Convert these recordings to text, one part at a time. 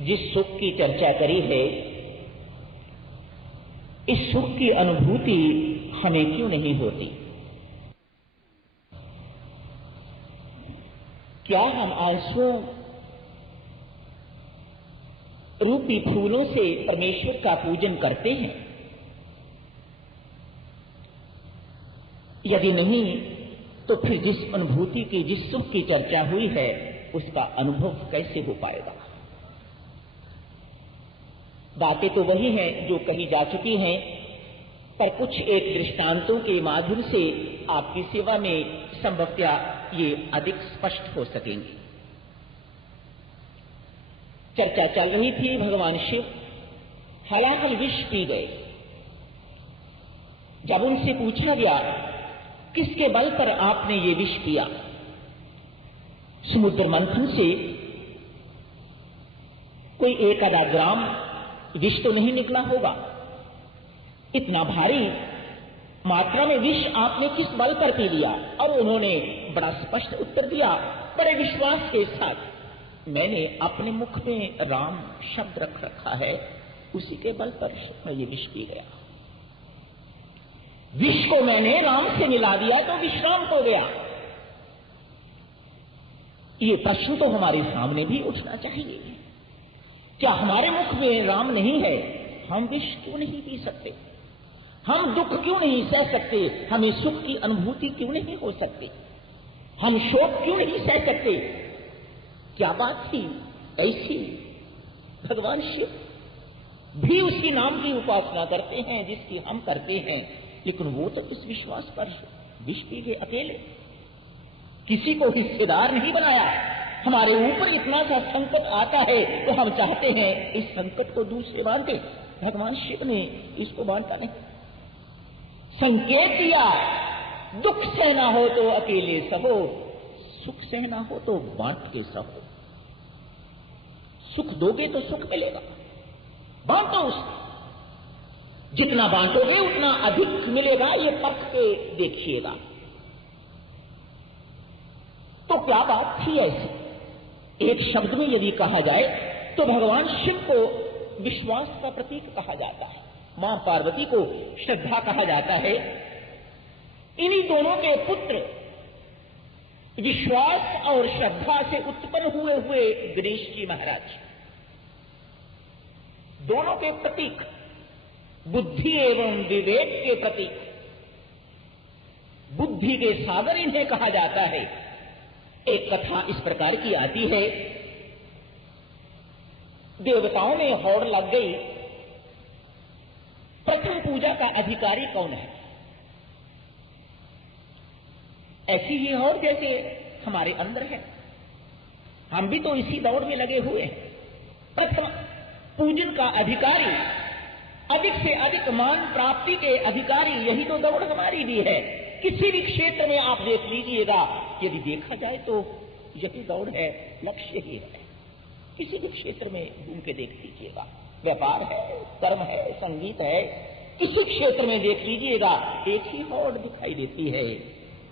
जिस सुख की चर्चा करी है, इस सुख की अनुभूति हमें क्यों नहीं होती? क्या हम आंसुओं रूपी फूलों से परमेश्वर का पूजन करते हैं? यदि नहीं, तो फिर जिस अनुभूति की, जिस सुख की चर्चा हुई है, उसका अनुभव कैसे हो पाएगा? बातें तो वही हैं जो कही जा चुकी हैं, पर कुछ एक दृष्टांतों के माध्यम से आपकी सेवा में संभवतः ये अधिक स्पष्ट हो सकेंगे। चर्चा चल रही थी, भगवान शिव हलाहल विष पी गए। जब उनसे पूछा गया, किसके बल पर आपने ये विष पिया? समुद्र मंथन से कोई 1 ग्राम विष तो नहीं निकला होगा। इतना भारी मात्रा में विष आपने किस बल पर पी लिया? और उन्होंने बड़ा स्पष्ट उत्तर दिया, बड़े विश्वास के साथ, मैंने अपने मुख में राम शब्द रख रखा है, उसी के बल पर मैं ये विष पी गया। विष को मैंने राम से मिला दिया तो विश्राम हो गया। ये प्रश्न तो हमारे सामने भी उठना चाहिए। क्या हमारे मुख में राम नहीं है? हम विष क्यों नहीं पी सकते? हम दुख क्यों नहीं सह सकते? हमें सुख की अनुभूति क्यों नहीं हो सकती? हम शोक क्यों नहीं सह सकते? क्या बात थी ऐसी? भगवान शिव भी उसकी नाम की उपासना करते हैं जिसकी हम करते हैं, लेकिन वो तो इस विश्वास पर विष पी गए अकेले, किसी को हिस्सेदार नहीं बनाया। हमारे ऊपर इतना सा संकट आता है तो हम चाहते हैं इस संकट को दूसरे बांधे। भगवान शिव ने इसको बांधा नहीं, संकेत दिया, दुख सहना हो तो अकेले सहो, सुख सहना हो तो बांट के सहो। सुख दोगे तो सुख मिलेगा, बांटो उसको, जितना बांटोगे उतना अधिक मिलेगा, ये परख के देखिएगा। तो क्या बात थी ऐसी? एक शब्द में यदि कहा जाए तो भगवान शिव को विश्वास का प्रतीक कहा जाता है, मां पार्वती को श्रद्धा कहा जाता है। इन्हीं दोनों के पुत्र विश्वास और श्रद्धा से उत्पन्न हुए गणेश जी महाराज, दोनों के प्रतीक, बुद्धि एवं विवेक के प्रतीक, बुद्धि के सागर इन्हें कहा जाता है। एक कथा इस प्रकार की आती है, देवताओं में होड़ लग गई, प्रथम पूजा का अधिकारी कौन है? ऐसी ही होड़ जैसे हमारे अंदर है, हम भी तो इसी दौड़ में लगे हुए हैं। प्रथम पूजन का अधिकारी, अधिक से अधिक मान प्राप्ति के अधिकारी, यही तो दौड़ हमारी भी है। किसी भी क्षेत्र में आप देख लीजिएगा, यदि देखा जाए तो यही दौड़ है, लक्ष्य ही है। किसी भी क्षेत्र में घूम के देख लीजिएगा, व्यापार है, कर्म है, संगीत है, किसी क्षेत्र में देख लीजिएगा एक ही होड़ दिखाई देती है,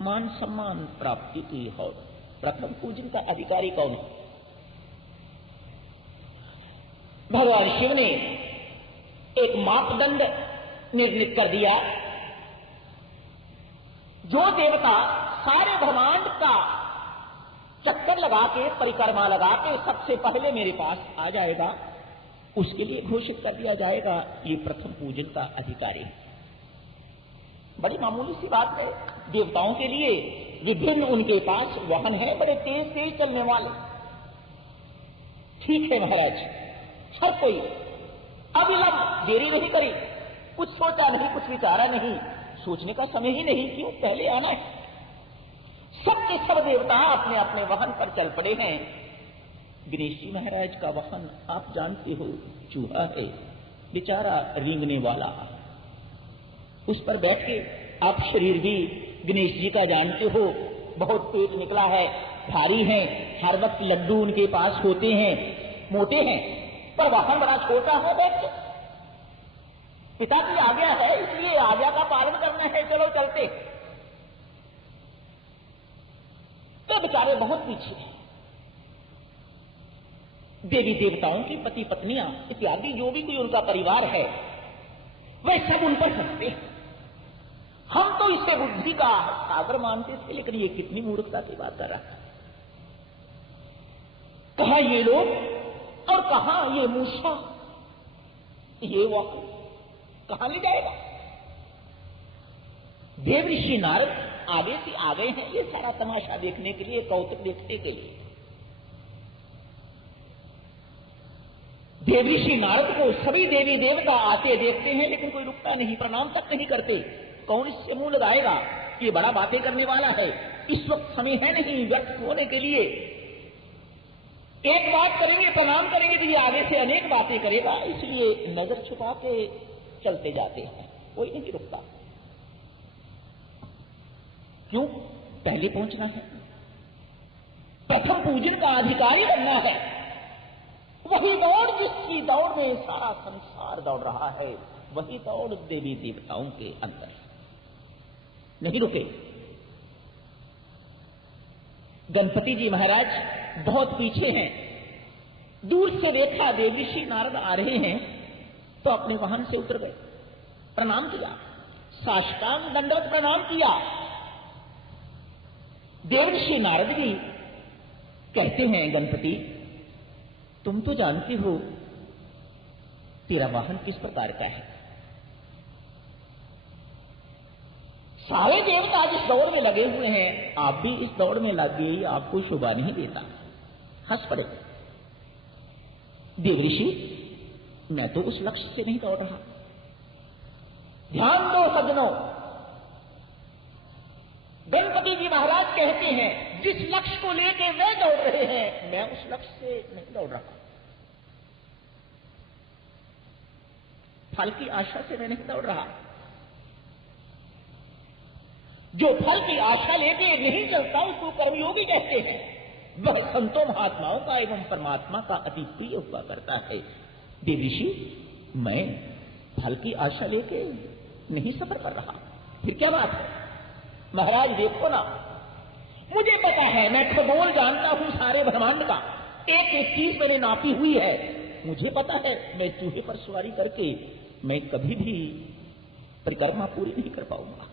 मान सम्मान प्राप्ति की होड़। प्रथम पूजन का अधिकारी कौन है? भगवान शिव ने एक मापदंड निर्णित कर दिया, जो देवता सारे ब्रह्मांड का चक्कर लगा के, परिक्रमा लगा के सबसे पहले मेरे पास आ जाएगा, उसके लिए घोषित कर दिया जाएगा ये प्रथम पूजन का अधिकारी है। बड़ी मामूली सी बात है, देवताओं के लिए विभिन्न उनके पास वाहन है, बड़े तेज तेज चलने वाले। ठीक है महाराज, हर कोई अविलंब देरी नहीं करी, कुछ सोचा नहीं, कुछ विचारा नहीं, सोचने का समय ही नहीं, क्यों पहले आना है। सबके सब देवता अपने अपने वाहन पर चल पड़े हैं। गणेश जी महाराज का वाहन आप जानते हो, चूहा है, बेचारा रेंगने वाला, उस पर बैठ के आप शरीर भी गणेश जी का जानते हो, बहुत पेट निकला है, भारी है, हर वक्त लड्डू उनके पास होते हैं, मोटे हैं, पर वाहन बड़ा छोटा है। बैठ के पिता की आज्ञा है, इसलिए आज्ञा का पालन करना है, चलो चलते। तो बेचारे बहुत पीछे हैं। देवी देवताओं की पति पत्नियां इत्यादि जो भी कोई उनका परिवार है, वे सब उन पर हंसते हैं। हम तो इसे बुद्धि का सागर मानते थे, लेकिन ये कितनी मूर्खता की बात कर रहा है। कहा ये लोग और कहा ये मूसा, ये वह कहां ले जाएगा? देव ऋषि नारद आगे से आ गए हैं ये सारा तमाशा देखने के लिए, कौतुक देखने के लिए। देव ऋषि नारद को सभी देवी देवता आते देखते हैं, लेकिन कोई रुकता नहीं, प्रणाम तक नहीं करते। कौन इससे मुंह लगाएगा? ये बड़ा बातें करने वाला है, इस वक्त समय है नहीं व्यक्त होने के लिए। एक बात करेंगे, प्रणाम करेंगे तो ये आगे से अनेक बातें करेगा, इसलिए नजर छुपा के चलते जाते हैं, कोई नहीं रुकता। क्यों? पहले पहुंचना है, प्रथम पूजन का अधिकारी बनना है। वही दौड़ जिसकी दौड़ में सारा संसार दौड़ रहा है, वही दौड़ देवी देवताओं के अंदर नहीं रुके। गणपति जी महाराज बहुत पीछे हैं। दूर से देखा देव ऋषि नारद आ रहे हैं तो अपने वाहन से उतर गए, प्रणाम किया, साष्टांग दंडवत प्रणाम किया। देव ऋषि नारद जी कहते हैं, गणपति तुम तो जानते हो तेरा वाहन किस प्रकार का है। सारे देवता जिस दौड़ में लगे हुए हैं, आप भी इस दौड़ में लग गए, आपको शोभा नहीं देता। हंस पड़े। देव ऋषि मैं तो उस लक्ष्य से नहीं दौड़ रहा। ध्यान दो सज्जनों, गणपति जी महाराज कहते हैं जिस लक्ष्य को लेके वे दौड़ रहे हैं, मैं उस लक्ष्य से नहीं दौड़ रहा। फल की आशा से मैं नहीं दौड़ रहा। जो फल की आशा लेके नहीं चलता उसको कर्मयोगी कहते हैं। वह संतों महात्माओं का एवं परमात्मा का अति प्रिय हुआ करता है। देव ऋषि मैं फल की आशा लेके नहीं सफर कर रहा, फिर क्या बात है? महाराज देखो ना, मुझे पता है, मैं खगोल जानता हूं सारे ब्रह्मांड का, एक एक चीज मैंने नापी हुई है। मुझे पता है मैं चूहे पर सवारी करके मैं कभी भी परिक्रमा पूरी नहीं कर पाऊंगा,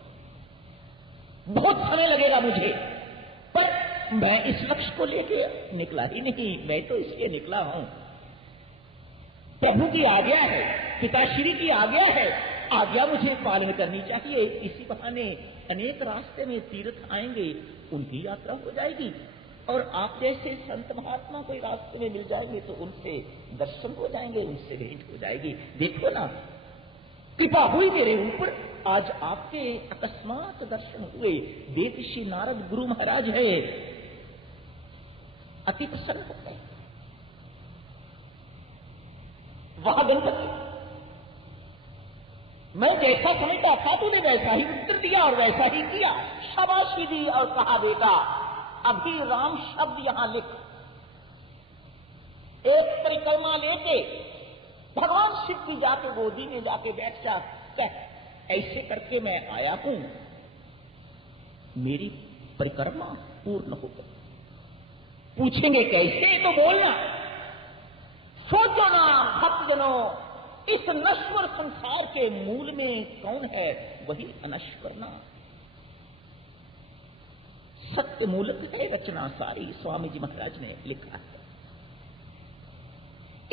बहुत समय लगेगा मुझे। पर मैं इस लक्ष्य को लेके निकला ही नहीं, मैं तो इसलिए निकला हूं, प्रभु की आज्ञा है, पिताश्री की आज्ञा है, आज्ञा मुझे पालन करनी चाहिए। इसी बहाने अनेक रास्ते में तीर्थ आएंगे, उनकी यात्रा हो जाएगी, और आप जैसे संत महात्मा कोई रास्ते में मिल जाएंगे तो उनसे दर्शन हो जाएंगे, उनसे भेंट हो जाएगी। देखो ना, कृपा हुई मेरे ऊपर, आज आपके अकस्मात दर्शन हुए। देव ऋषि नारद गुरु महाराज है, अति प्रसन्न हो गए। वह गणपति मैं जैसा समझता था तूने वैसा ही उत्तर दिया और वैसा ही किया, शाबाशी दी और कहा बेटा अभी राम शब्द यहां लिख। एक परिक्रमा लेके भगवान शिव की जाके गोदी में जाके बैठ जा, ऐसे करके मैं आया हूं, मेरी परिक्रमा पूर्ण हो गई। पूछेंगे कैसे तो बोलना। सोचो ना भक्तजनों, इस नश्वर संसार के मूल में कौन है? वही अनश्वर ना, सत्य मूलक है रचना सारी, स्वामी जी महाराज ने लिखा है।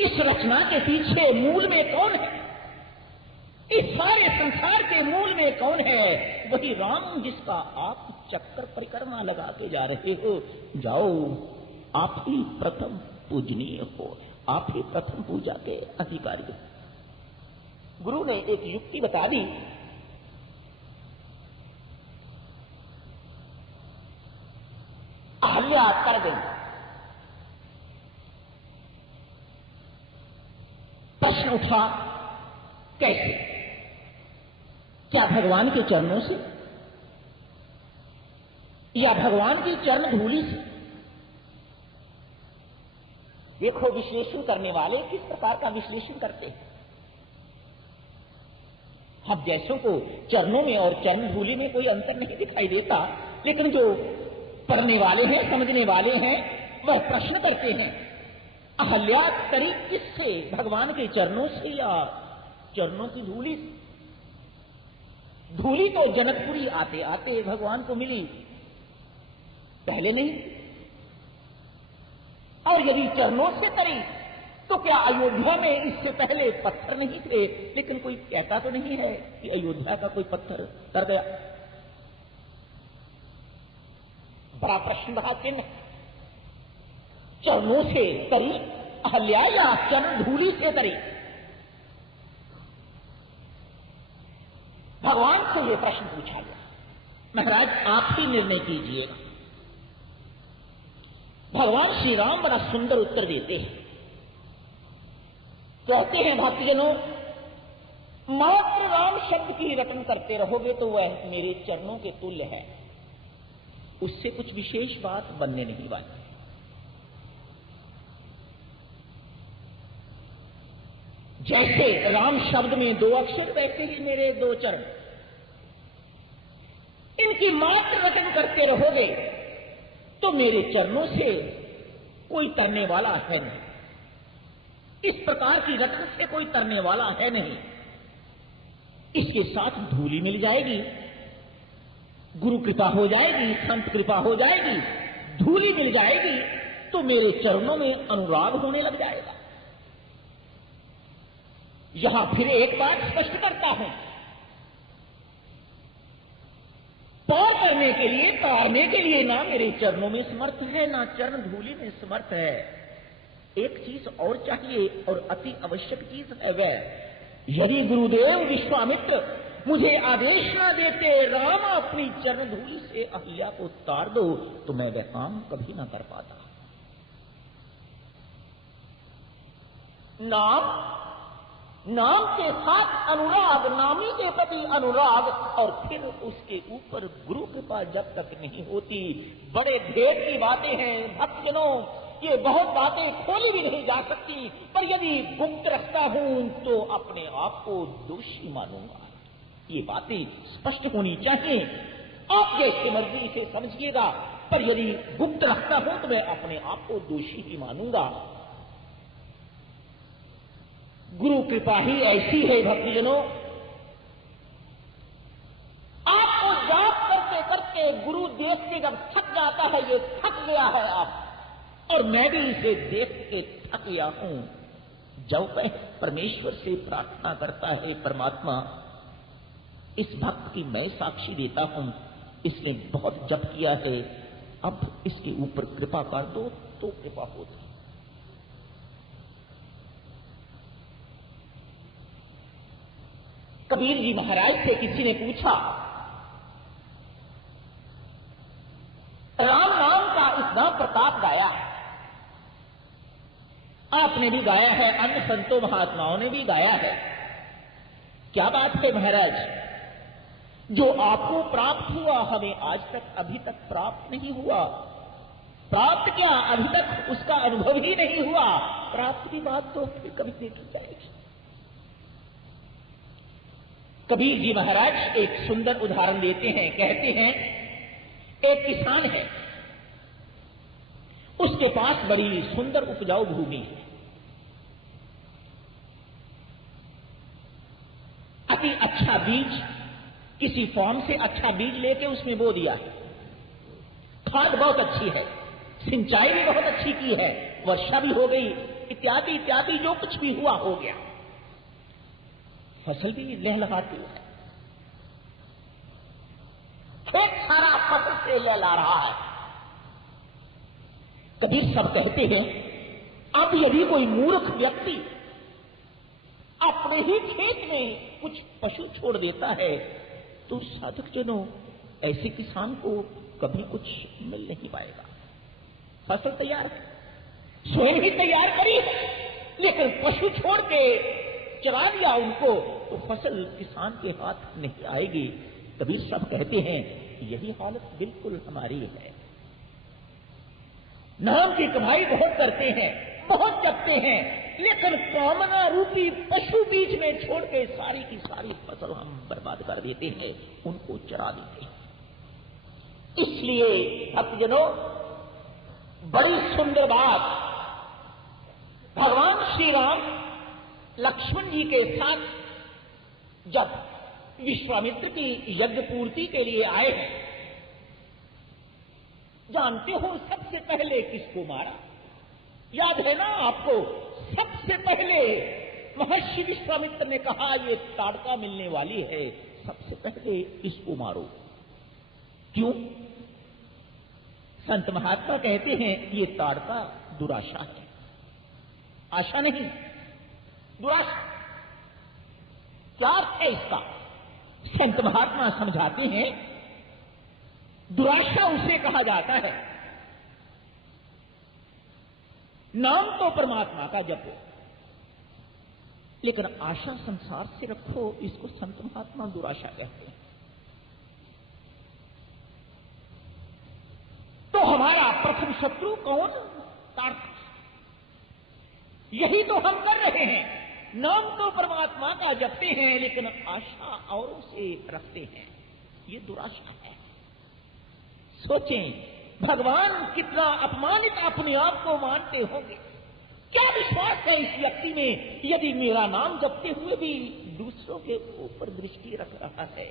इस रचना के पीछे मूल में कौन है? इस सारे संसार के मूल में कौन है? वही राम, जिसका आप चक्कर परिक्रमा लगा के जा रहे हो। जाओ, आप ही प्रथम पूजनीय हो, आप ही प्रथम पूजा के अधिकारी हो। गुरु ने एक युक्ति बता दी। अहल्या कर गई। प्रश्न उठा, कैसे? क्या भगवान के चरणों से या भगवान की चरण धूलि से? देखो विश्लेषण करने वाले किस प्रकार का विश्लेषण करते हैं। हम जैसों को चरणों में और चरण धूलि में कोई अंतर नहीं दिखाई देता, लेकिन जो पढ़ने वाले हैं, समझने वाले हैं, वह प्रश्न करते हैं अहल्या तरी किससे? भगवान के चरणों से या चरणों की धूली से? धूली तो जनकपुरी आते आते भगवान को मिली, पहले नहीं। और यदि चरणों से तरी तो क्या अयोध्या में इससे पहले पत्थर नहीं थे? लेकिन कोई कहता तो नहीं है कि अयोध्या का कोई पत्थर तर गया। बड़ा प्रश्न चिन्ह। चरणों से तरी अहल्या या चरण धूली से तरी? भगवान से यह प्रश्न पूछा गया। महाराज आप ही निर्णय कीजिएगा। भगवान श्री राम बड़ा सुंदर उत्तर देते हैं। कहते हैं भक्तजनों, मात्र राम शब्द की रटन करते रहोगे तो वह मेरे चरणों के तुल्य है, उससे कुछ विशेष बात बनने नहीं वाली। जैसे राम शब्द में 2 अक्षर, वैसे ही मेरे 2 चरण। इनकी मात्र रटन करते रहोगे तो मेरे चरणों से कोई तरने वाला है नहीं। इस प्रकार की रटन से कोई तरने वाला है नहीं। इसके साथ धूली मिल जाएगी, गुरु कृपा हो जाएगी, संत कृपा हो जाएगी, धूली मिल जाएगी तो मेरे चरणों में अनुराग होने लग जाएगा। यहां फिर एक बात स्पष्ट करता हूं, पार करने के लिए, तारने के लिए ना मेरे चरणों में समर्थ है, ना चरण धूली में समर्थ है। एक चीज और चाहिए, और अति आवश्यक चीज है वह, यदि गुरुदेव विश्वामित्र मुझे आदेश न देते, राम अपनी चरण धूली से अहल्या को तार दो, तो मैं वह काम कभी ना कर पाता। नाम के साथ अनुराग, नामी के प्रति अनुराग, और फिर उसके ऊपर गुरु कृपा जब तक नहीं होती। बड़े ढेर की बातें हैं भक्तजनों, ये बहुत बातें खोली भी नहीं जा सकती, पर यदि गुप्त रखता हूं तो अपने आप को दोषी मानूंगा। ये बातें स्पष्ट होनी चाहिए। आप जैसे मर्जी इसे समझिएगा, पर यदि गुप्त रखता हूं तो मैं अपने आप को दोषी ही मानूंगा। गुरु कृपा ही ऐसी है भक्तजनों, आपको जाप करते करते गुरु देख के जब थक जाता है, ये थक गया है आप, और मैं भी इसे देख के थक गया हूं। जब वह परमेश्वर से प्रार्थना करता है, परमात्मा इस भक्त की मैं साक्षी देता हूं, इसने बहुत जप किया है, अब इसके ऊपर कृपा कर दो, तो कृपा होती। कबीर जी महाराज से किसी ने पूछा, राम नाम का इतना प्रताप गाया है, आपने भी गाया है, अन्य संतों महात्माओं ने भी गाया है, क्या बात है महाराज? जो आपको प्राप्त हुआ हमें आज तक अभी तक प्राप्त नहीं हुआ। प्राप्त क्या, अभी तक उसका अनुभव ही नहीं हुआ। प्राप्त की बात तो फिर कभी देखी जाएगी। कबीर जी महाराज एक सुंदर उदाहरण देते हैं। कहते हैं, एक किसान है, उसके पास बड़ी सुंदर उपजाऊ भूमि है, अति अच्छा बीज, किसी फॉर्म से अच्छा बीज लेके उसमें बो दिया, खाद बहुत अच्छी है, सिंचाई भी बहुत अच्छी की है, वर्षा भी हो गई, इत्यादि इत्यादि जो कुछ भी हुआ हो गया, फसल भी लहलहाती है, खेत सारा फसल से लहला रहा है। कबीर सब कहते हैं, अब यदि कोई मूर्ख व्यक्ति अपने ही खेत में कुछ पशु छोड़ देता है तो साधक जनों, ऐसे किसान को कभी कुछ मिल नहीं पाएगा। फसल तैयार है, स्वयं ही तैयार करी, लेकिन पशु छोड़ के चला दिया उनको, तो फसल किसान के हाथ नहीं आएगी। कबीर सब कहते हैं, यही हालत बिल्कुल हमारी है। नाम की कमाई बहुत करते हैं, बहुत जपते हैं, लेकिन कामना रूपी पशु बीच में छोड़ के सारी की सारी फसल हम बर्बाद कर देते हैं, उनको चरा देते हैं। इसलिए भक्तजनों, बड़ी सुंदर बात श्री राम लक्ष्मण जी के साथ जब विश्वामित्र की यज्ञ पूर्ति के लिए आए हैं, जानते हो सबसे पहले किसको मारा? याद है ना आपको? सबसे पहले महर्षि विश्वामित्र ने कहा ये ताड़का मिलने वाली है, सबसे पहले इसको मारो। क्यों? संत महात्मा कहते हैं ये ताड़का दुराशा है, आशा नहीं, दुराशा। क्या अर्थ है इसका? संत महात्मा समझाते हैं दुराशा उसे कहा जाता है, नाम तो परमात्मा का जपो लेकिन आशा संसार से रखो, इसको संत महात्मा दुराशा कहते हैं। तो हमारा प्रथम शत्रु कौन? ताड़का। यही तो हम कर रहे हैं, नाम तो परमात्मा का जपते हैं लेकिन आशा औरों से रखते हैं, ये दुराशा है। सोचें भगवान कितना अपमानित अपने आप को मानते होंगे। क्या विश्वास है इस व्यक्ति में, यदि मेरा नाम जपते हुए भी दूसरों के ऊपर दृष्टि रख रहा है,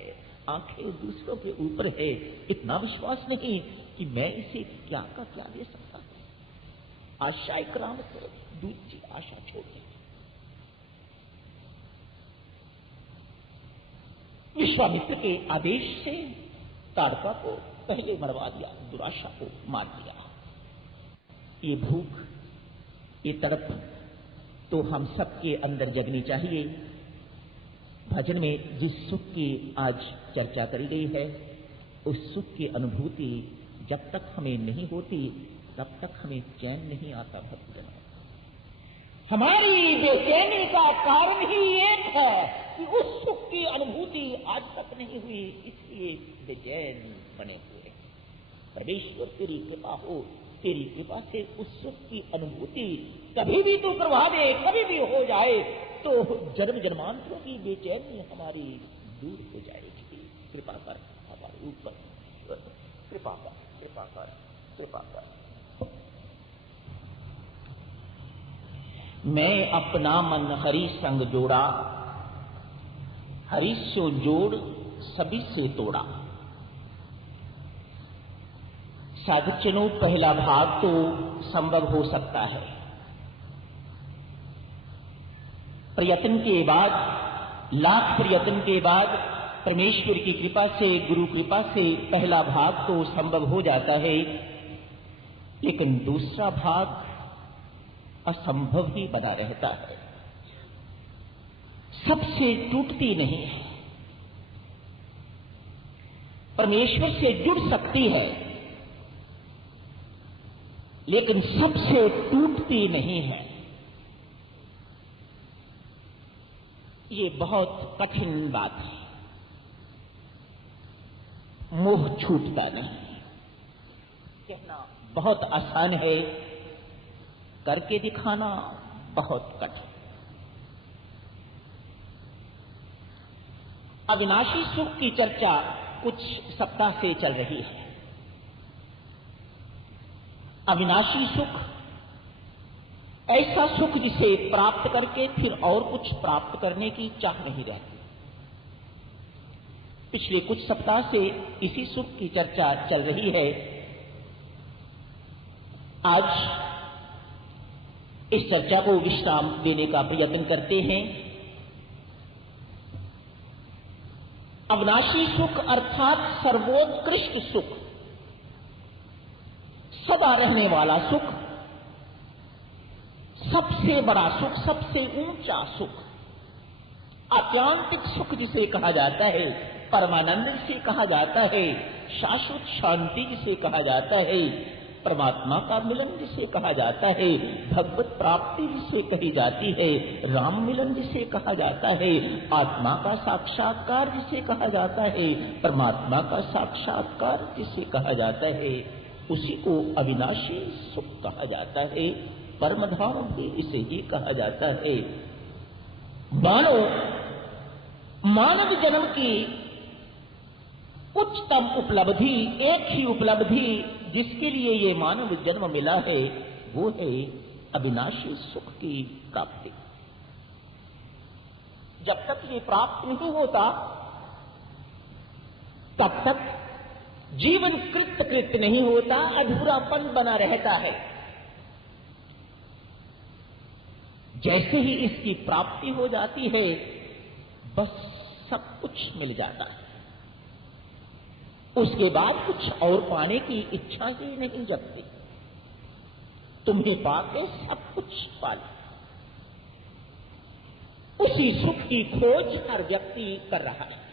आंखें दूसरों के ऊपर है, इतना विश्वास नहीं कि मैं इसे क्या का क्या दे सकता हूं। आशा इकराम करो, दूसरी आशा छोड़ दें। विश्वामित्र के आदेश से ताड़का को पहले मरवा दिया, दुराशा को मार दिया। ये भूख, ये तड़प तो हम सबके अंदर जगनी चाहिए। भजन में जिस सुख की आज चर्चा करी गई है, उस सुख की अनुभूति जब तक हमें नहीं होती तब तक हमें चैन नहीं आता। भक्तजन, हमारी बेचैनी का कारण ही एक है कि उस सुख की अनुभूति आज तक नहीं हुई, इसलिए बेचैन बने हुए। परमेश्वर तेरी कृपा हो, तेरी कृपा से उस सुख की अनुभूति कभी भी तो करवा दे, कभी भी हो जाए तो जन्म जन्मांतरों की बेचैनी हमारी दूर हो जाएगी। कृपा कर हमारे ऊपर, कृपा कर, कृपा कर, कृपा कर। मैं अपना मन हरि संग जोड़ा, हरि सो जोड़ सभी से तोड़ा। साधुजनों, पहला भाग तो संभव हो सकता है, प्रयत्न के बाद, लाख प्रयत्न के बाद परमेश्वर की कृपा से, गुरु कृपा से पहला भाग तो संभव हो जाता है, लेकिन दूसरा भाग असंभव ही बना रहता है। सबसे टूटती नहीं है, परमेश्वर से जुड़ सकती है लेकिन सबसे टूटती नहीं है। ये बहुत कठिन बात है। मोह छूटता नहीं। कहना बहुत आसान है, करके दिखाना बहुत कठिन। अविनाशी सुख की चर्चा कुछ सप्ताह से चल रही है। अविनाशी सुख ऐसा सुख जिसे प्राप्त करके फिर और कुछ प्राप्त करने की चाह नहीं रहती। पिछले कुछ सप्ताह से इसी सुख की चर्चा चल रही है। आज इस चर्चा को विश्राम देने का प्रयत्न करते हैं। अविनाशी सुख अर्थात सर्वोत्कृष्ट सुख, सदा रहने वाला सुख, सबसे बड़ा सुख, सबसे ऊंचा सुख, आत्यांतिक सुख जिसे कहा जाता है, परमानंद जिसे कहा जाता है, शाश्वत शांति जिसे कहा जाता है, परमात्मा का मिलन जिसे कहा जाता है, भगवत प्राप्ति जिसे कही जाती है, राम मिलन जिसे कहा जाता है, आत्मा का साक्षात्कार जिसे कहा जाता है, परमात्मा का साक्षात्कार जिसे कहा जाता है, उसी को अविनाशी सुख कहा जाता है। परम धाम भी इसे ही कहा जाता है। मानो मानव जन्म की उच्चतम उपलब्धि, एक ही उपलब्धि जिसके लिए ये मानव जन्म मिला है, वो है अविनाशी सुख की प्राप्ति। जब तक ये प्राप्त नहीं होता तब तक जीवन कृत्य नहीं होता, अधूरापन बना रहता है। जैसे ही इसकी प्राप्ति हो जाती है बस सब कुछ मिल जाता है, उसके बाद कुछ और पाने की इच्छा ही नहीं जगती। तुम्हें पाके सब कुछ पा लिया। उसी सुख की खोज हर व्यक्ति कर रहा है।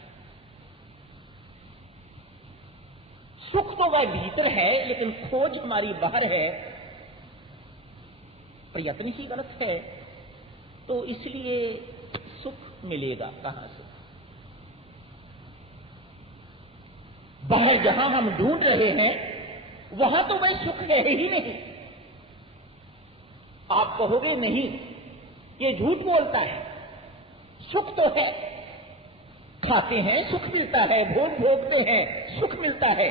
सुख तो वह भीतर है लेकिन खोज हमारी बाहर है, प्रयत्न ही गलत है, तो इसलिए सुख मिलेगा कहां से? बाहर जहां हम ढूंढ रहे हैं वहां तो वह सुख है ही नहीं। आप कहोगे नहीं, ये झूठ बोलता है, सुख तो है, खाते हैं सुख मिलता है, भोग भोगते हैं सुख मिलता है,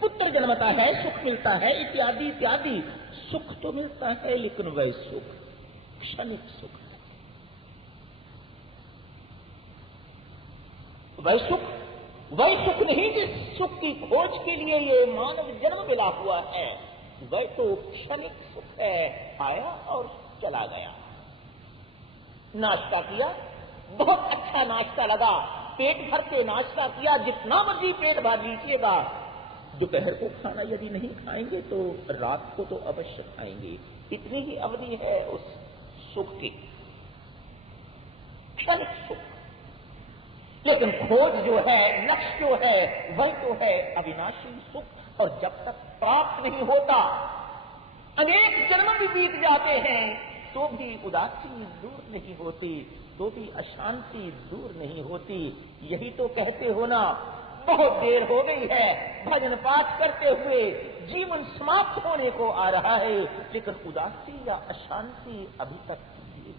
पुत्र जन्मता है सुख मिलता है, इत्यादि इत्यादि सुख तो मिलता है, लेकिन वह सुख क्षणिक सुख है। वह सुख नहीं जिस सुख की खोज के लिए ये मानव जन्म मिला हुआ है, वह तो क्षणिक सुख है, आया और चला गया। नाश्ता किया, बहुत अच्छा नाश्ता लगा, पेट भर के नाश्ता किया, जितना मर्जी पेट भर लीजिएगा, दोपहर को खाना यदि नहीं खाएंगे तो रात को तो अवश्य खाएंगे। इतनी ही अवधि है उस सुख की, क्षणिक सुख। लेकिन खोज जो है, लक्ष्य जो है, वह तो है अविनाशी सुख। और जब तक प्राप्त नहीं होता, अनेक जन्म भी बीत जाते हैं तो भी उदासी दूर नहीं होती, तो भी अशांति दूर नहीं होती। यही तो कहते हो ना, बहुत देर हो गई है, भजन पाठ करते हुए जीवन समाप्त होने को आ रहा है, लेकिन उदासी या अशांति अभी तक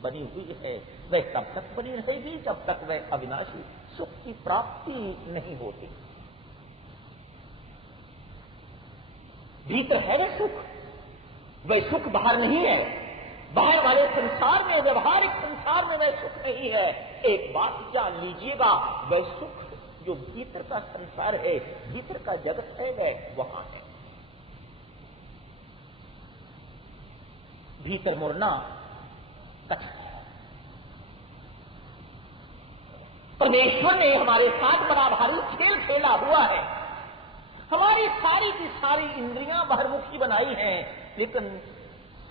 बनी हुई है। वह तब तक बनी रहेगी जब तक वह अविनाशी सुख की प्राप्ति नहीं होती। भीतर है वह सुख, वह सुख बाहर नहीं है। बाहर वाले संसार में, व्यवहारिक संसार में वह सुख नहीं है। एक बात जान लीजिएगा, वह सुख जो भीतर का संसार है, भीतर का जगत है, वह वहां है। भीतर मुड़ना कठिन है। परमेश्वर ने हमारे साथ बड़ा भारी खेल खेला हुआ है। हमारी सारी की सारी इंद्रियां बाहरमुखी बनाई हैं, लेकिन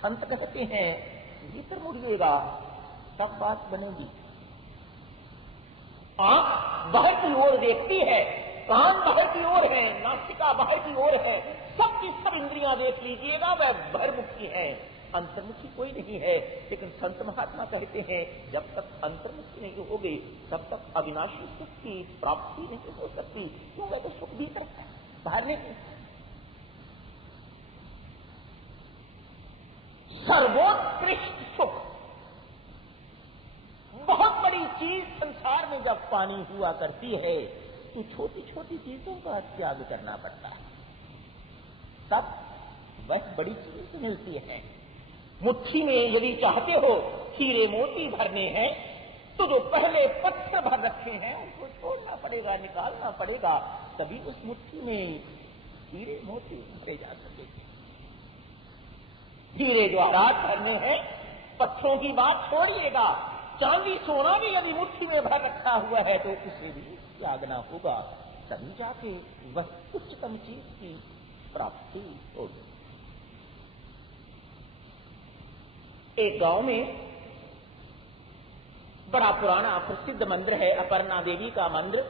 संत कहते हैं भीतर मुड़िएगा तब बात बनेगी। आंख बाहर की ओर देखती है, कान बाहर की ओर है, नासिका बाहर की ओर है, सब की सब इंद्रियां देख लीजिएगा, वह बाहरमुखी है, अंतर्मुखी कोई नहीं है। लेकिन संत महात्मा कहते हैं जब तक अंतर्मुखी नहीं होगी तब तक अविनाशी सुख की प्राप्ति नहीं हो सकती। क्यों? वह तो सुख भीतर है, बाहर नहीं। सर्वोत्कृष्ट सुख, बहुत बड़ी चीज संसार में जब पानी हुआ करती है तो छोटी छोटी चीजों का त्याग करना पड़ता है, तब वह बड़ी चीज मिलती है। मुट्ठी में यदि चाहते हो हीरे मोती भरने हैं तो जो पहले पत्थर भर रखे हैं उनको छोड़ना पड़ेगा, निकालना पड़ेगा, तभी उस मुट्ठी में हीरे मोती भरे जा सकेंगे। हीरे जवाहरात भरने हैं, पत्थरों की बात छोड़िएगा, चांदी सोना भी यदि मुट्ठी में भर रखा हुआ है तो उसे भी त्यागना होगा, तभी जाके वह उच्चतम चीज की प्राप्ति होगी। एक गांव में बड़ा पुराना प्रसिद्ध मंदिर है, अपर्णा देवी का मंदिर।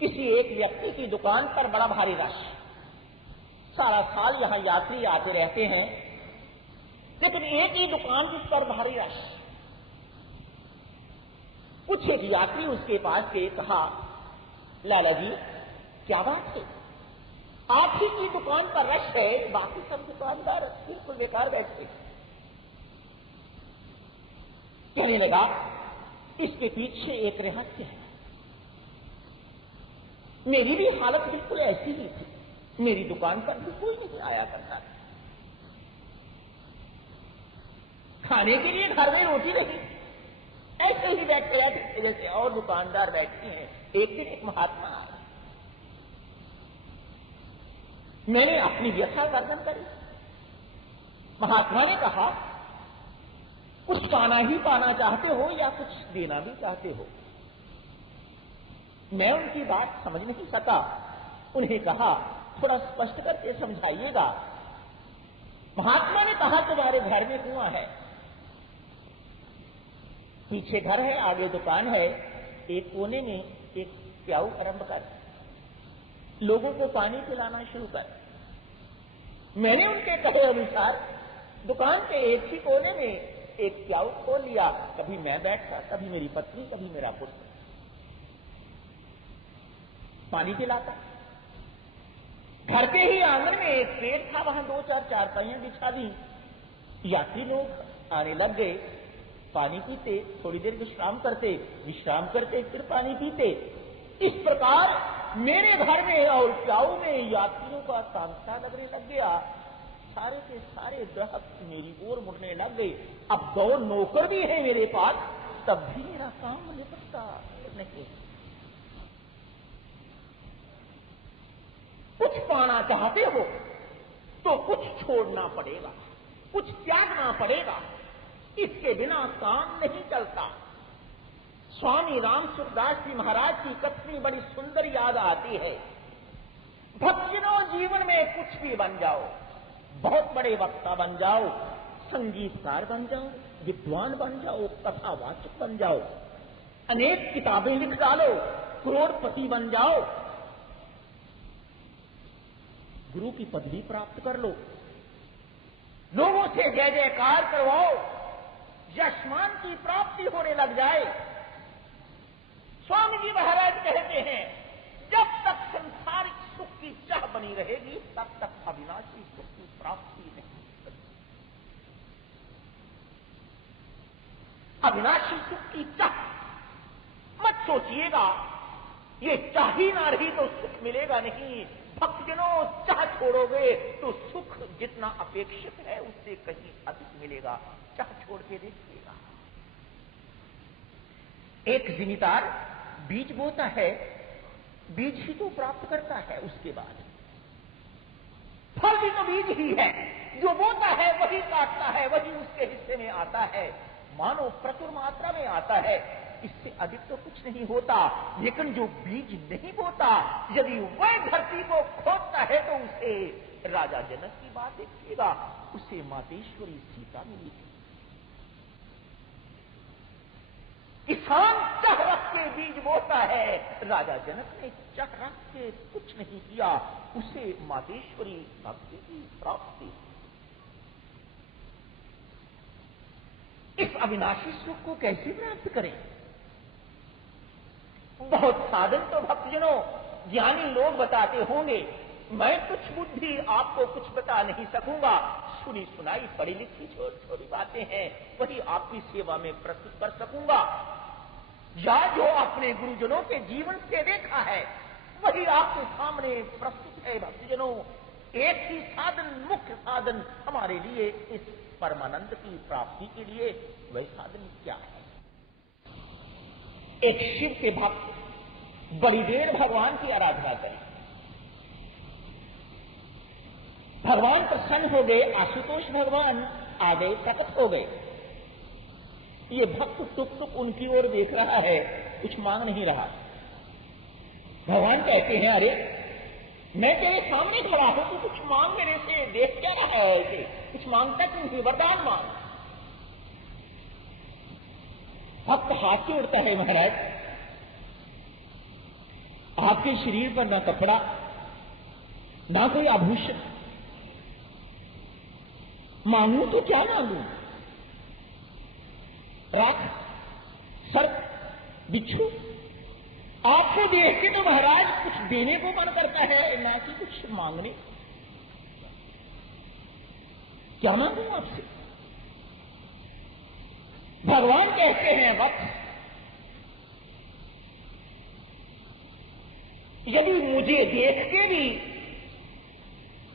किसी एक व्यक्ति की दुकान पर बड़ा भारी रश, सारा साल यहां यात्री आते रहते हैं, लेकिन एक ही दुकान जिस पर भारी रश। कुछ एक यात्री उसके पास से कहा, लाला जी क्या बात है, आप ही की दुकान पर रश है, बाकी सब दुकानदार बिल्कुल बेकार बैठे। कहने लगा इसके पीछे एक रहस्य है। मेरी भी हालत बिल्कुल ऐसी ही थी, मेरी दुकान पर भी कोई नहीं आया करता। खाने के लिए घर में रोटी नहीं, ऐसे ही बैठ गया जैसे और दुकानदार बैठे हैं। एक दिन एक महात्मा आया, मैंने अपनी व्यथा वर्णन करी। महात्मा ने कहा, कुछ पाना ही पाना चाहते हो या कुछ देना भी चाहते हो? मैं उनकी बात समझ नहीं सका। उन्हें कहा, थोड़ा स्पष्ट करके समझाइएगा। महात्मा ने कहा, तुम्हारे घर में कुआं है, पीछे घर है, आगे दुकान है, एक कोने में एक प्याऊ आरंभ कर, लोगों को पानी पिलाना शुरू कर। मैंने उनके कहे अनुसार दुकान के एक ही कोने में एक प्याऊ खोल लिया। कभी मैं बैठता, कभी मेरी पत्नी, कभी मेरा पुत्र पानी पिलाता। घर के ही आंगन में एक पेड़ था, वहां 2-4 चारपाइयां बिछा दी। यात्री लोग आने लग गए, पानी पीते, थोड़ी देर विश्राम करते, फिर पानी पीते। इस प्रकार मेरे घर में और प्याऊ में यात्रियों का तांता लगने लग गया। सारे के सारे ग्राहक मेरी ओर मुड़ने लग गए। अब 2 नौकर भी हैं मेरे पास, तब भी मेरा काम निपटता नहीं। कुछ पाना चाहते हो तो कुछ छोड़ना पड़ेगा, कुछ त्यागना पड़ेगा, इसके बिना काम नहीं चलता। स्वामी राम सुखदास जी महाराज की कथनी बड़ी सुंदर याद आती है। भक्तजनों, जीवन में कुछ भी बन जाओ, बहुत बड़े वक्ता बन जाओ, संगीतकार बन जाओ, विद्वान बन जाओ, कथावाचक बन जाओ, अनेक किताबें लिख डालो, करोड़पति बन जाओ, गुरु की पदवी प्राप्त कर लो, लोगों से जय जयकार करवाओ, यशमान की प्राप्ति होने लग जाए। स्वामी जी महाराज कहते हैं, जब तक संसारिक सुख की चाह बनी रहेगी, तब तक अविनाशी सुख की प्राप्ति नहीं होगी। अविनाशी सुख की चाह मत सोचिएगा, ये चाह ही ना रही तो सुख मिलेगा नहीं। भक्तजनों, चाह छोड़ोगे तो सुख जितना अपेक्षित है उससे कहीं अधिक मिलेगा। चाह छोड़ के देखिएगा। एक जिमीदार बीज बोता है, बीज ही तो प्राप्त करता है, उसके बाद फल भी तो बीज ही है। जो बोता है वही काटता है, वही उसके हिस्से में आता है। मानो प्रचुर मात्रा में आता है, इससे अधिक तो कुछ नहीं होता। लेकिन जो बीज नहीं बोता, यदि वह धरती को खोदता है तो उसे राजा जनक की बात देखिएगा, उसे मातेश्वरी सीता मिली। किसान चाह रख के बीज बोता है, राजा जनक ने चाह रख के कुछ नहीं किया, उसे मातेश्वरी भक्ति की प्राप्ति। इस अविनाशी सुख को कैसे प्राप्त करें? बहुत साधन तो भक्तजनों ज्ञानी लोग बताते होंगे, मैं कुछ बुद्धि आपको कुछ बता नहीं सकूंगा। सुनी सुनाई पढ़ी लिखी छोटी छोटी बातें हैं, वही आपकी सेवा में प्रस्तुत कर सकूंगा, या जो अपने गुरुजनों के जीवन से देखा है वही आपके सामने प्रस्तुत है। भक्तजनों, एक ही साधन, मुख्य साधन हमारे लिए इस परमानंद की प्राप्ति के लिए, वह साधन क्या है? एक शिव के भक्त बड़ी देर भगवान की आराधना करें, भगवान प्रसन्न हो गए, आशुतोष भगवान आ गए, प्रकट हो गए। ये भक्त टुक टुक उनकी ओर देख रहा है, कुछ मांग नहीं रहा। भगवान कहते हैं, अरे मैं तेरे सामने खड़ा हूं, तू कुछ मांग मेरे से, देख क्या रहा है ऐसे? कुछ मांगता क्यों नहीं? वरदान मांग। भक्त हाथ जोड़ता है, महाराज आपके शरीर पर ना कपड़ा, ना कोई आभूषण, मांगू तो क्या मांगू? राख, सर्प, बिच्छू? आपको देख के तो महाराज कुछ देने को मन करता है, ना कि कुछ मांगने। क्या मांगू आपसे? भगवान कहते हैं, वक्त यदि मुझे देख के भी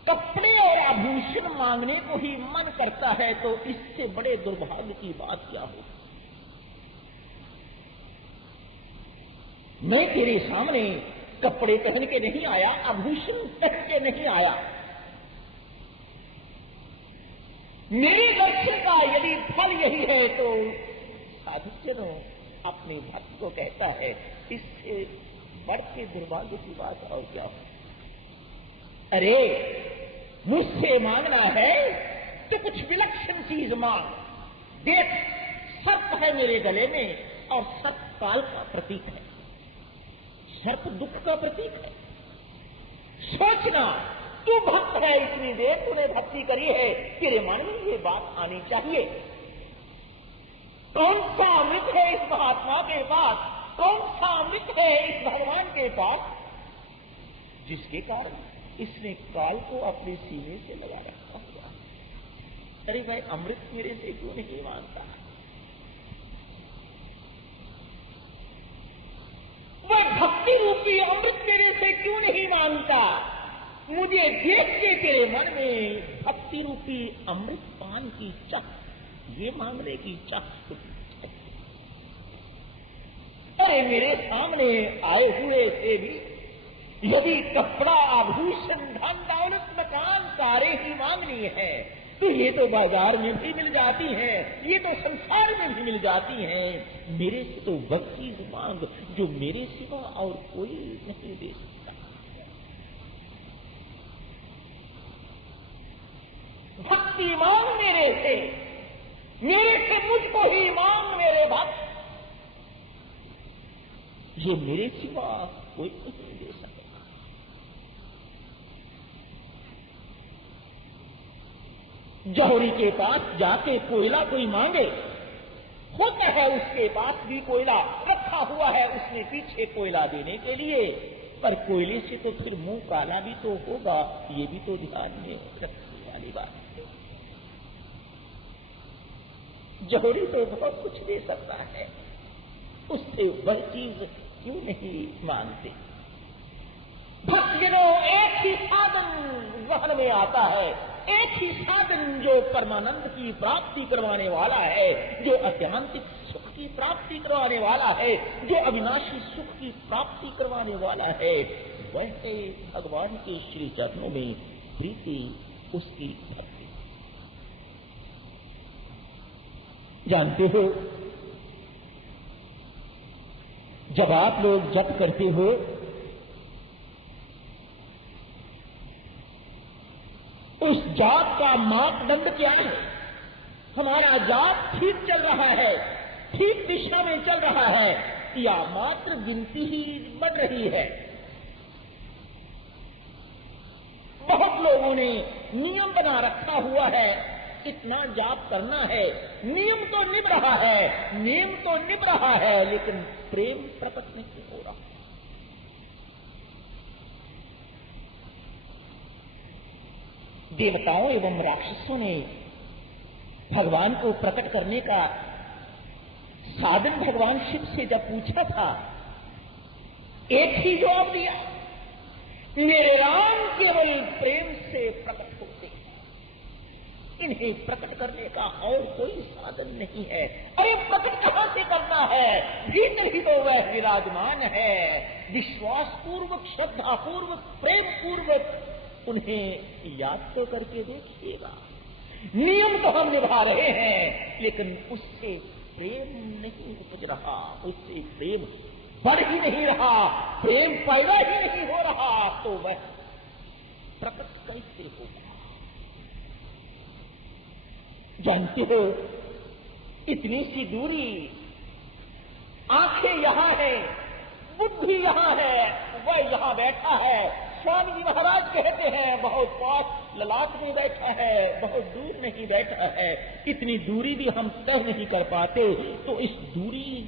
कपड़े और आभूषण मांगने को ही मन करता है तो इससे बड़े दुर्भाग्य की बात क्या हो। मैं तेरे सामने कपड़े पहन के नहीं आया, आभूषण पहन के नहीं आया। मेरे दर्शन का यदि फल यही है तो साधुजनों अपने भक्त को कहता है, इससे बढ़ के दुर्भाग्य की बात और क्या हो। अरे मुझसे मांगना है तो कुछ विलक्षण चीज मांग। देख, सर्प है मेरे गले में और सर्प काल का प्रतीक है, सर्प दुख का प्रतीक है। सोचना, तू भक्त है, इतनी देर तूने भक्ति करी है, तेरे मन में ये बात आनी चाहिए। कौन सा अमृत है इस महात्मा के पास, कौन सा अमृत है इस भगवान के पास, जिसके कारण इसने काल को अपने सीने से लगा रखा हुआ। अरे भाई, अमृत मेरे से क्यों नहीं मांगता? वह भक्ति रूपी अमृत मेरे से क्यों नहीं मांगता? मुझे देख के तेरे मन में भक्ति रूपी अमृत पान की चाह, ये मांगने की चाह। अरे मेरे सामने आए हुए से भी यदि कपड़ा, आभूषण, धन दौलत, मकान, कारें ही मांगनी है तो ये तो बाजार में भी मिल जाती है, ये तो संसार में भी मिल जाती है। मेरे से तो वह चीज मांग जो मेरे सिवा और कोई नहीं दे सकता। भक्ति मांग मेरे से मुझको ही मांग मेरे भक्त, ये मेरे सिवा कोई नहीं दे सकता। जौहरी के पास जाके कोयला कोई मांगे, होता है उसके पास भी कोयला रखा हुआ है, उसने पीछे कोयला देने के लिए, पर कोयले से तो फिर मुंह काला भी तो होगा, ये भी तो ध्यान में रखने वाली बात है। जौहरी तो बहुत कुछ दे सकता है, उससे वह चीज क्यों नहीं मानते? भक्तजनों, एक ही साधन वहन में आता है, एक ही साधन जो परमानंद की प्राप्ति करवाने वाला है, जो अत्यांतिक सुख की प्राप्ति करवाने वाला है, जो अविनाशी सुख की प्राप्ति करवाने वाला है, वह है भगवान के श्री चरणों में प्रीति, उसकी भक्ति। जानते हो, जब आप लोग जप करते हो उस जाप का मापदंड क्या है? हमारा जाप ठीक चल रहा है, ठीक दिशा में चल रहा है, या मात्र गिनती ही बढ़ रही है? बहुत लोगों ने नियम बना रखा हुआ है, इतना जाप करना है, नियम तो निभ रहा है, नियम तो निभ रहा है, लेकिन प्रेम प्रकट नहीं हो रहा। देवताओं एवं राक्षसों ने भगवान को प्रकट करने का साधन भगवान शिव से जब पूछा था, एक ही जवाब दिया, मेरे राम केवल प्रेम से प्रकट होते हैं, इन्हें प्रकट करने का और कोई साधन नहीं है। अरे प्रकट कहां से करना है? भीतर ही तो वह विराजमान है। विश्वास पूर्वक, श्रद्धा पूर्वक, प्रेम पूर्वक उन्हें याद तो करके देखिएगा। नियम तो हम निभा रहे हैं, लेकिन उससे प्रेम नहीं उपज रहा, उससे प्रेम बढ़ ही नहीं रहा, प्रेम पैदा ही नहीं हो रहा, तो वह प्रकट कैसे होगा? जानते हो, इतनी सी दूरी, आंखें यहां है, बुद्धि यहां है, वह यहां बैठा है। स्वामी जी महाराज कहते हैं, बहुत पास ललाट में बैठा है, बहुत दूर नहीं बैठा है। इतनी दूरी भी हम तय नहीं कर पाते, तो इस दूरी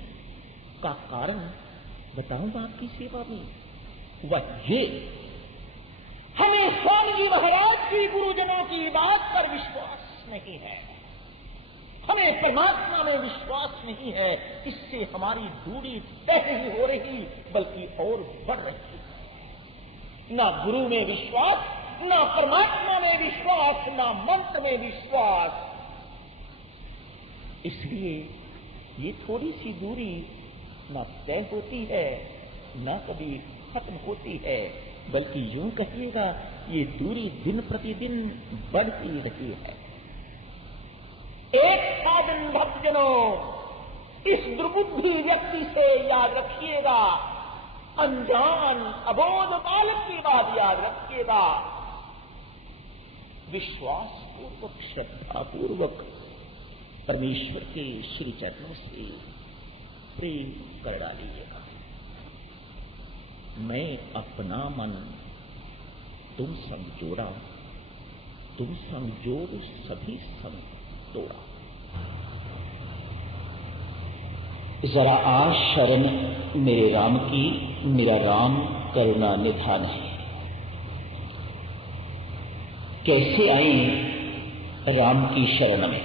का कारण बताऊंगा आपकी सेवा में। वह ये, हमें स्वामी जी महाराज की, गुरुजनों की बात पर विश्वास नहीं है, हमें परमात्मा में विश्वास नहीं है, इससे हमारी दूरी तय नहीं हो रही, बल्कि और बढ़ रही है। ना गुरु में विश्वास, ना परमात्मा में विश्वास, ना मंत्र में विश्वास। इसलिए ये थोड़ी सी दूरी ना तय होती है, ना कभी खत्म होती है, बल्कि यूं कहिएगा ये दूरी दिन प्रतिदिन बढ़ती रहती है। एक साधन भक्तजनों, इस दुर्बुद्धि व्यक्ति से याद रखिएगा, अनजान अबोध बालक की बात याद रखिएगा, विश्वास पूर्वक श्रद्धा पूर्वक परमेश्वर के श्री चरणों से प्रेम कर डालिएगा। मैं अपना मन तुम संग जोड़ा, तुम संग जोड़ सभी संग तोड़ा। जरा आ शरण मेरे राम की, मेरा राम करुणा निधान है। कैसे आए राम की शरण में?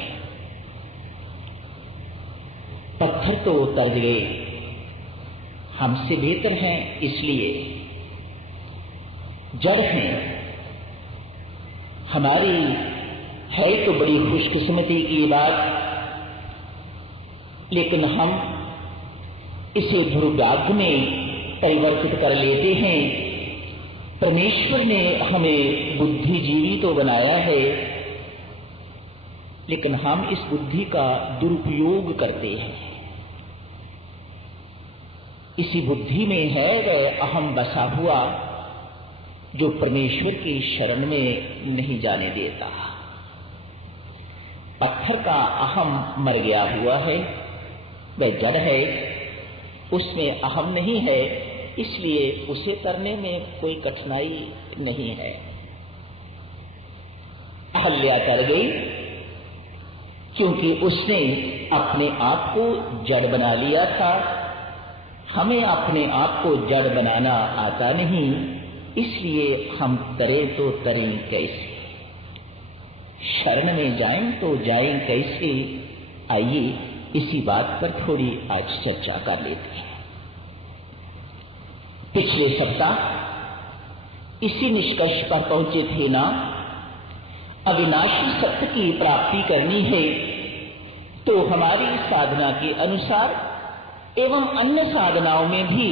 पत्थर तो उतर गए, हमसे बेहतर हैं इसलिए, जड़ हैं हमारी, है तो बड़ी खुशकिस्मती की बात, लेकिन हम इसे दुर्भाग्य में परिवर्तित कर लेते हैं। परमेश्वर ने हमें बुद्धिजीवी तो बनाया है, लेकिन हम इस बुद्धि का दुरुपयोग करते हैं। इसी बुद्धि में है वह अहम बसा हुआ, जो परमेश्वर की शरण में नहीं जाने देता। पत्थर का अहम मर गया हुआ है, वह जड़ है, उसमें अहम नहीं है, इसलिए उसे तरने में कोई कठिनाई नहीं है। अहल्या तर गई क्योंकि उसने अपने आप को जड़ बना लिया था। हमें अपने आप को जड़ बनाना आता नहीं, इसलिए हम तरे तो तरें कैसे, शरण में जाएं तो जाएं कैसे। आइए इसी बात पर थोड़ी आज चर्चा कर लेते हैं। पिछले सप्ताह इसी निष्कर्ष पर पहुंचे थे ना, अविनाशी सत्य की प्राप्ति करनी है तो हमारी साधना के अनुसार एवं अन्य साधनाओं में भी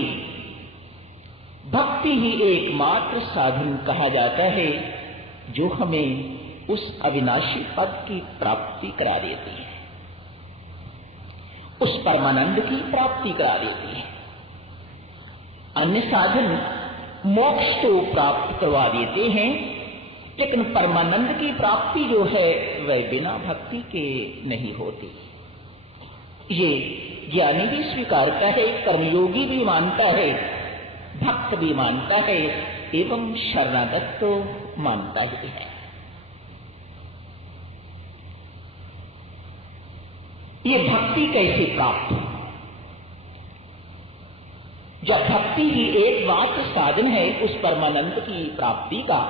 भक्ति ही एकमात्र साधन कहा जाता है, जो हमें उस अविनाशी पद की प्राप्ति करा देती है, उस परमानंद की प्राप्ति करा देती है। अन्य साधन मोक्ष तो प्राप्त करवा देते हैं, लेकिन परमानंद की प्राप्ति जो है वह बिना भक्ति के नहीं होती। ये ज्ञानी भी स्वीकारता है, कर्मयोगी भी मानता है, भक्त भी मानता है, एवं शरणागत तो मानता ही है। ये भक्ति कैसे प्राप्त? जब भक्ति ही एकमात्र साधन है उस परमानंद की प्राप्ति का,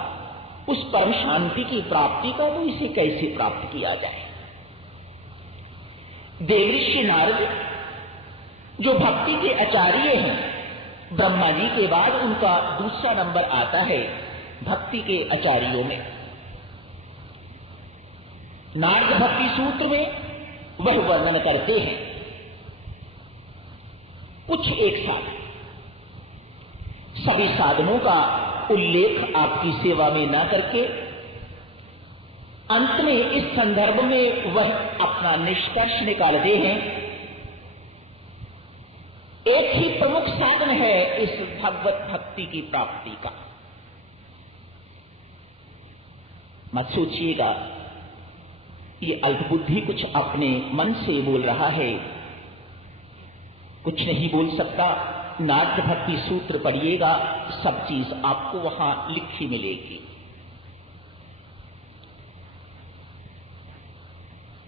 उस परम शांति की प्राप्ति का, तो इसे कैसे प्राप्त किया जाए? देवऋषि नारद जो भक्ति के आचार्य हैं, ब्रह्मा जी के बाद उनका दूसरा नंबर आता है भक्ति के आचार्यों में। नारद भक्ति सूत्र में वह वर्णन करते हैं कुछ एक साधन, सभी साधनों का उल्लेख आपकी सेवा में न करके अंत में इस संदर्भ में वह अपना निष्कर्ष निकालते हैं। एक ही प्रमुख साधन है इस भगवत भक्ति की प्राप्ति का। मत सोचिएगा ये अल्पबुद्धि कुछ अपने मन से बोल रहा है, कुछ नहीं बोल सकता। नारद भक्ति सूत्र पढ़िएगा, सब चीज आपको वहां लिखी मिलेगी।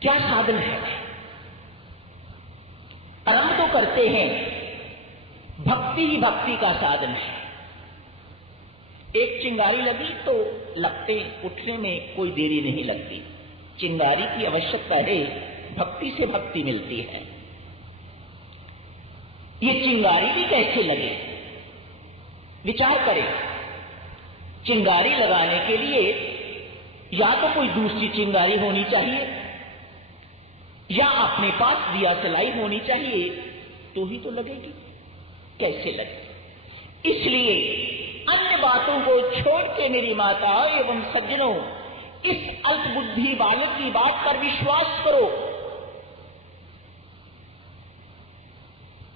क्या साधन है? आरंभ तो करते हैं, भक्ति ही भक्ति का साधन है। एक चिंगारी लगी तो लगते उठने में कोई देरी नहीं लगती। चिंगारी की आवश्यकता है, भक्ति से भक्ति मिलती है। ये चिंगारी भी कैसे लगे? विचार करें। चिंगारी लगाने के लिए या तो कोई दूसरी चिंगारी होनी चाहिए या अपने पास दिया सलाई होनी चाहिए, तो ही तो लगेगी। कैसे लगे? इसलिए अन्य बातों को छोड़ के मेरी माताओं एवं सज्जनों, इस अल्पबुद्धि बालक की बात पर विश्वास करो।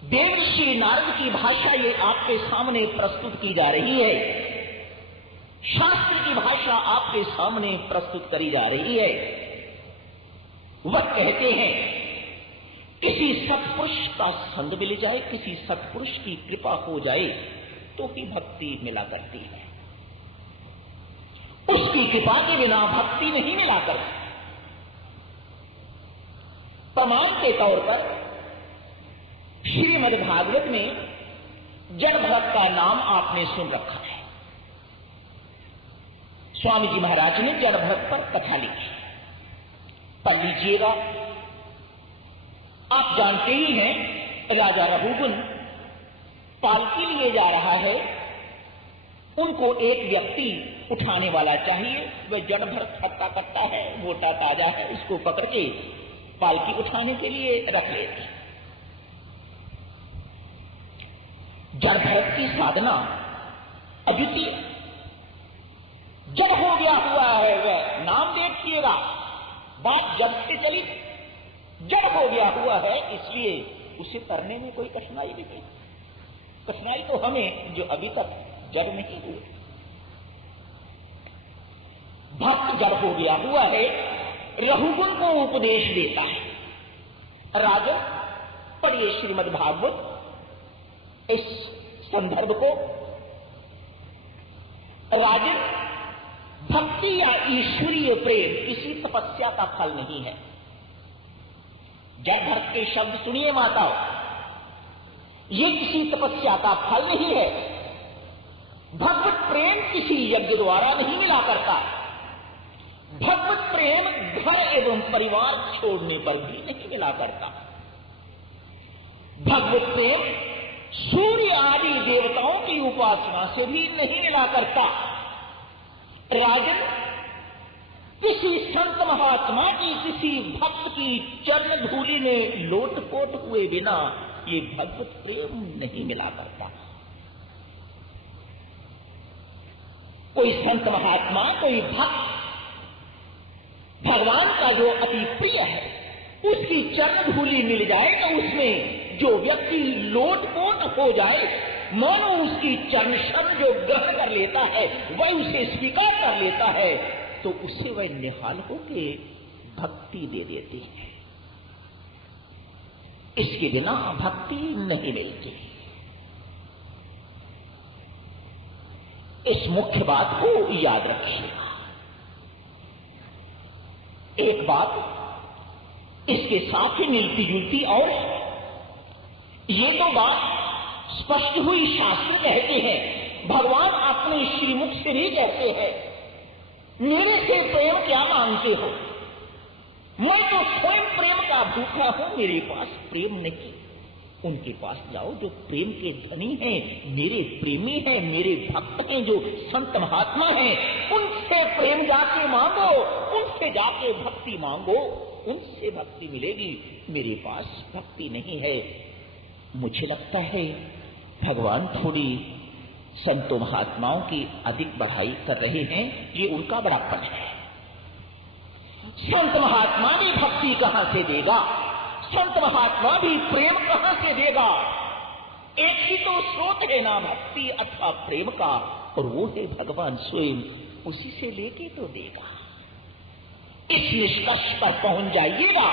देवर्षि नारद की भाषा ये आपके सामने प्रस्तुत की जा रही है, शास्त्र की भाषा आपके सामने प्रस्तुत करी जा रही है। वह कहते हैं किसी सत्पुरुष का संग मिल जाए, किसी सत्पुरुष की कृपा हो जाए तो ही भक्ति मिला करती है। उसकी कृपा के बिना भक्ति नहीं मिला करती। प्रमाण के तौर पर श्रीमद् भागवत में जड़ भरत का नाम आपने सुन रखा है। स्वामी जी महाराज ने जड़ भरत पर कथा लिखी, पढ़ लीजिएगा। आप जानते ही हैं, राजा रघुकुल पालकी लिए जा रहा है, उनको एक व्यक्ति उठाने वाला चाहिए। वह जड़ भरत हट्टा कट्टा है, मोटा ताजा है, उसको पकड़ के पालकी उठाने के लिए रख लेते। जड़ भरत की साधना अद्वितीय, जड़ हो गया हुआ है वह, नाम देखिएगा, बात जब से चली जड़ हो गया हुआ है, इसलिए उसे करने में कोई कठिनाई नहीं। कठिनाई तो हमें जो अभी तक जड़ नहीं हुए। भक्त जड़ हो गया हुआ है, रघुकुल को उपदेश देता है। राजन पढ़िए श्रीमद् भागवत, इस संदर्भ को। राजन, भक्ति या ईश्वरीय प्रेम किसी तपस्या का फल नहीं है। जड़ भरत के शब्द सुनिए माताओं, ये किसी तपस्या का फल नहीं है। भगवत प्रेम किसी यज्ञ द्वारा नहीं मिला करता। भगवत प्रेम घर एवं परिवार छोड़ने पर भी नहीं मिला करता। भगवत प्रेम सूर्य आदि देवताओं की उपासना से भी नहीं मिला करता। राजन, किसी संत महात्मा की, किसी भक्त की चरण धूलि में लोटपोट हुए बिना ये भगवत प्रेम नहीं मिला करता। कोई संत महात्मा, कोई भक्त भगवान का जो अति प्रिय है, उसकी चरण धूलि मिल जाए तो उसमें जो व्यक्ति लोटपोट हो जाए, मानो उसकी चरण शब्द जो ग्रहण कर लेता है, वह उसे स्वीकार कर लेता है, तो उससे वह निहाल होके भक्ति दे देती है। इसके बिना भक्ति नहीं मिलती। इस मुख्य बात को याद रखिएगा। एक बात इसके साथ ही मिलती जुलती और ये तो बात स्पष्ट हुई, शास्त्र कहते हैं, भगवान अपने श्रीमुख से भी कहते हैं, मेरे से प्रेम क्या मांगते हो? मैं तो स्वयं प्रेम का भूखा हूं, मेरे पास प्रेम नहीं। उनके पास जाओ जो प्रेम के धनी हैं, मेरे प्रेमी हैं, मेरे भक्त हैं, जो संत महात्मा हैं, उनसे प्रेम जाके मांगो, उनसे जाके भक्ति मांगो, उनसे भक्ति मिलेगी। मेरे पास भक्ति नहीं है। मुझे लगता है भगवान थोड़ी संतों महात्माओं की अधिक बढ़ाई कर रहे हैं, ये उनका बड़ापन है। संत महात्मा भी भक्ति कहां से देगा? संत महात्मा भी प्रेम कहां से देगा? एक ही तो स्रोत है ना भक्ति अथवा प्रेम का, और वो है भगवान स्वयं, उसी से लेके तो देगा। इस निष्कर्ष पर पहुंच जाइएगा।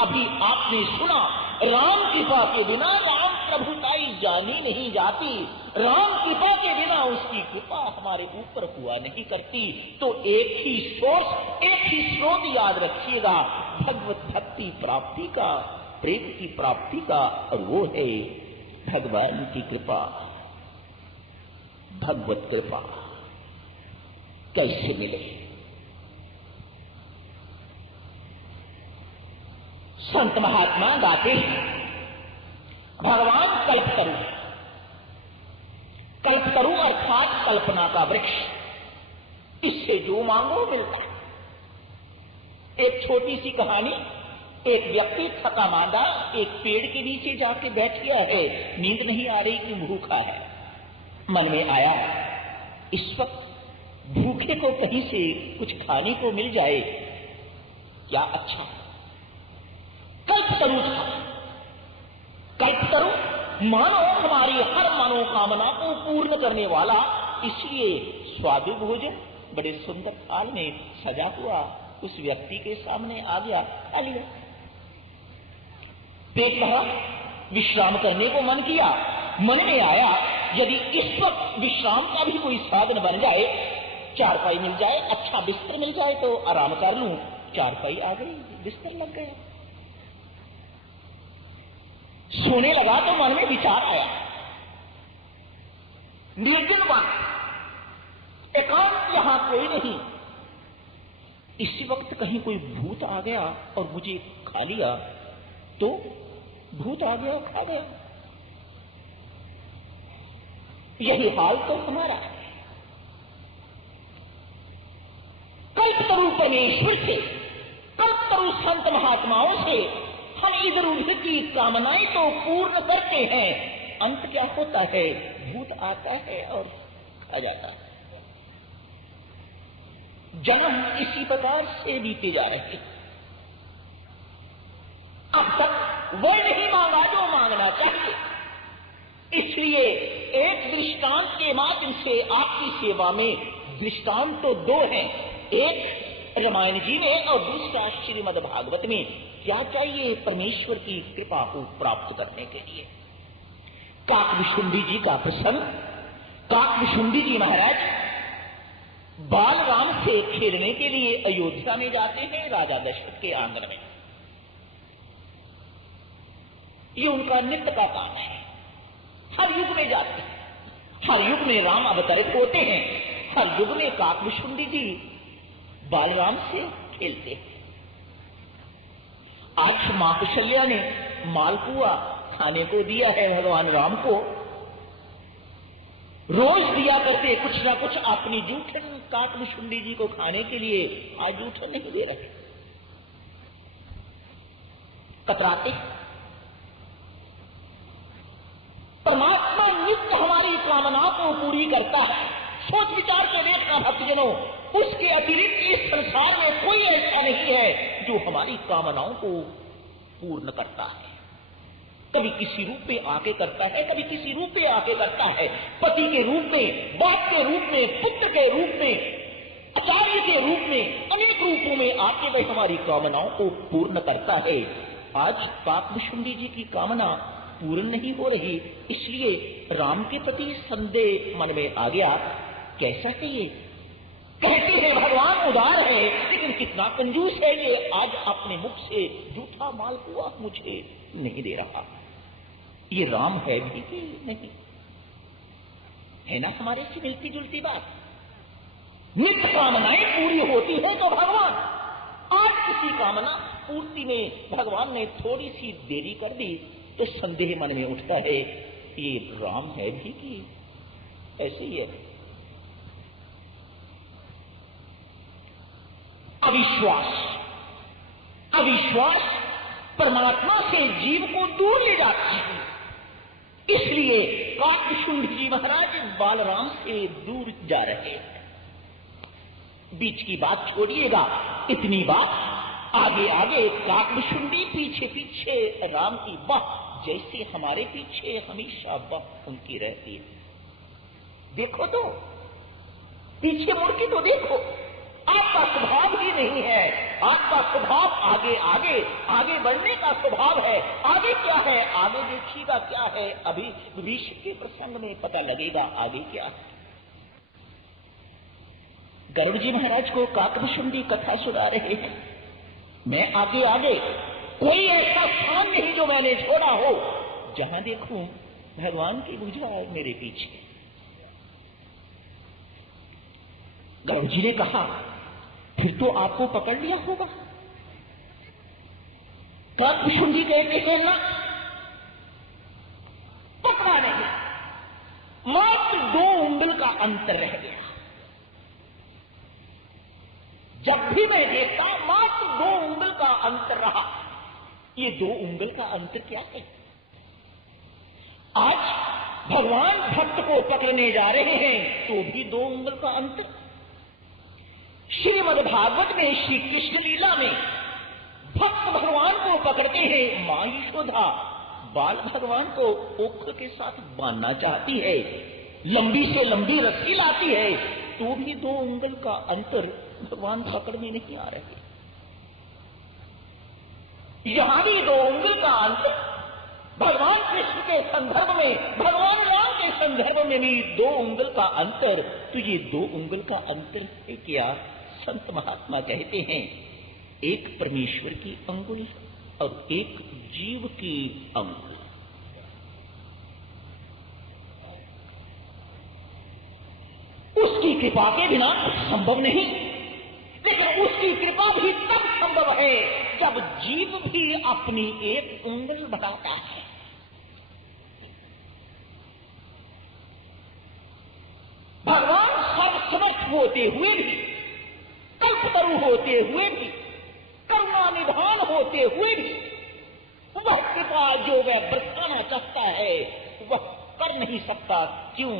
अभी आपने सुना, राम कृपा के बिना राम प्रभुताई जानी नहीं जाती। राम कृपा के बिना उसकी कृपा हमारे ऊपर हुआ नहीं करती। तो एक ही सोर्स, एक ही स्रोत याद रखिएगा भगवत भक्ति प्राप्ति का, प्रेम की प्राप्ति का, और वो है भगवान की कृपा, भगवत कृपा। कैसे मिले? संत महात्मा गाते हैं, भगवान कल्पतरु, कल्पतरु अर्थात कल्पना का वृक्ष, से जो मांगो मिलता है। एक छोटी सी कहानी, एक व्यक्ति थका मांदा एक पेड़ के नीचे जाके बैठ गया है, नींद नहीं आ रही कि भूखा है। मन में आया इस वक्त भूखे को कहीं से कुछ खाने को मिल जाए क्या अच्छा है। कल्पतरु था। कल्पतरु मानो हमारी हर मनोकामना को पूर्ण करने वाला, इसलिए स्वादु भोजन बड़े सुंदर थाल में सजा हुआ उस व्यक्ति के सामने आ गया। खा लिया। पेट भरा, विश्राम करने को मन किया। मन में आया यदि इस वक्त विश्राम का भी कोई साधन बन जाए, चारपाई मिल जाए, अच्छा बिस्तर मिल जाए तो आराम कर लूं। चारपाई आ गई, बिस्तर लग गया। सोने लगा तो मन में विचार आया, निर्जन वन, एकांत, यहां कोई नहीं। इसी वक्त कहीं कोई भूत आ गया और मुझे खा लिया तो भूत आ गया, खा गया। यही हाल तो हमारा है। कल्पतरु परमेश्वर से, कल्पतरु संत महात्माओं से हम इधर उधर की कामनाएं तो पूर्ण करते हैं, अंत क्या होता है? भूत आता है और खा जाता है। जन्म इसी प्रकार से बीते जा रहे हैं। अब तक वह नहीं मांगा जो मांगना चाहिए। इसलिए एक दृष्टांत के माध्यम से आपकी सेवा में, दृष्टांत तो दो हैं, एक रामायण जी में और दूसरा श्रीमद् भागवत में। क्या चाहिए परमेश्वर की कृपा को प्राप्त करने के लिए? काकभुशुंडी जी का प्रसंग। काकभुशुंडी जी महाराज बाल राम से खेलने के लिए अयोध्या में जाते हैं, राजा दशरथ के आंगन में। ये उनका नित्य का काम है। हर युग में जाते हैं, हर युग में राम अवतरित होते हैं, हर युग में काकभुशुंडी जी बालराम से खेलते हैं। आज मां कौशल्या ने मालपुआ खाने को दिया है भगवान राम को। रोज दिया करते कुछ ना कुछ अपनी जूठन काकभुशुंडी जी को खाने के लिए। आज जूठन नहीं दे रहे, कतराते। परमात्मा नित्य हमारी कामनाओं को पूरी करता है। सोच विचार के देखना भक्तजनों, उसके अतिरिक्त इस संसार में कोई ऐसा नहीं है जो हमारी कामनाओं को पूर्ण करता है। कभी किसी रूप में आके करता है, कभी किसी रूप में आके करता है। पति के रूप में, बाप के रूप में, पुत्र के रूप में, आचार्य के रूप में, अनेक रूपों में आके वह हमारी कामनाओं को पूर्ण करता है। आज काकभुशुंडी जी की कामना पूर्ण नहीं हो रही, इसलिए राम के प्रति संदेह मन में आ गया। कैसा है ये? कहते हैं भगवान उदार है, लेकिन कितना कंजूस है ये। आज अपने मुख से झूठा मालपुआ मुझे नहीं दे रहा। ये राम है भी कि नहीं? है ना हमारे से मिलती जुलती बात। नित्य कामनाएं पूरी होती है तो भगवान, आज किसी कामना पूर्ति में भगवान ने थोड़ी सी देरी कर दी तो संदेह मन में उठता है, ये राम है भी कि ऐसे ही है। अविश्वास, अविश्वास परमात्मा से जीव को दूर ले जाता है। इसलिए काकभुशुंडी जी महाराज बालराम से दूर जा रहे हैं। बीच की बात छोड़िएगा, इतनी बात आगे आगे काकभुशुंडी पीछे पीछे राम की बाह, जैसे हमारे पीछे हमेशा बाह उनकी रहती है। देखो तो, पीछे मुड़ के तो देखो। आपका स्वभाव ही नहीं है। आपका स्वभाव आगे आगे आगे बढ़ने का स्वभाव है। आगे क्या है? आगे देखिएगा क्या है। अभी भविष्य के प्रसंग में पता लगेगा आगे क्या है। गरुड़ जी महाराज को काकभुशुंडी कथा सुना रहे हैं। मैं आगे आगे, कोई ऐसा स्थान नहीं जो मैंने छोड़ा हो। जहां देखूं भगवान की भुजा मेरे पीछे। गरुड़ जी ने कहा, फिर तो आपको पकड़ लिया होगा। काकभुशुंडी कहते हैं ना, पकड़ा नहीं, मात्र 2 उंगल का अंतर रह गया। जब भी मैं देखता मात्र 2 उंगल का अंतर रहा। ये 2 उंगल का अंतर क्या है? आज भगवान भक्त को पकड़ने जा रहे हैं तो भी 2 उंगल का अंतर। श्रीमद् भागवत में श्री कृष्ण लीला में भक्त भगवान को पकड़ते हैं, मां यशोदा बाल भगवान को ओख के साथ बांधना चाहती है, लंबी से लंबी रस्सी लाती है, तो भी 2 उंगल का अंतर भगवान पकड़ में नहीं आ रहे। यहां भी 2 उंगल का अंतर भगवान कृष्ण के संदर्भ में, भगवान राम के संदर्भ में भी 2 उंगल का अंतर। तो ये 2 उंगल का अंतर है क्या? संत महात्मा कहते हैं एक परमेश्वर की अंगुल और एक जीव की अंगुल। उसकी कृपा के बिना संभव नहीं, लेकिन उसकी कृपा भी तब संभव है जब जीव भी अपनी एक उंगल बढ़ाता है। भगवान सर्वसमर्थ होते हुए भी, कल्पतरु होते हुए भी, करुणा निधान होते हुए भी वह कृपा जो वह बरसाना चाहता है वह कर नहीं सकता। क्यों?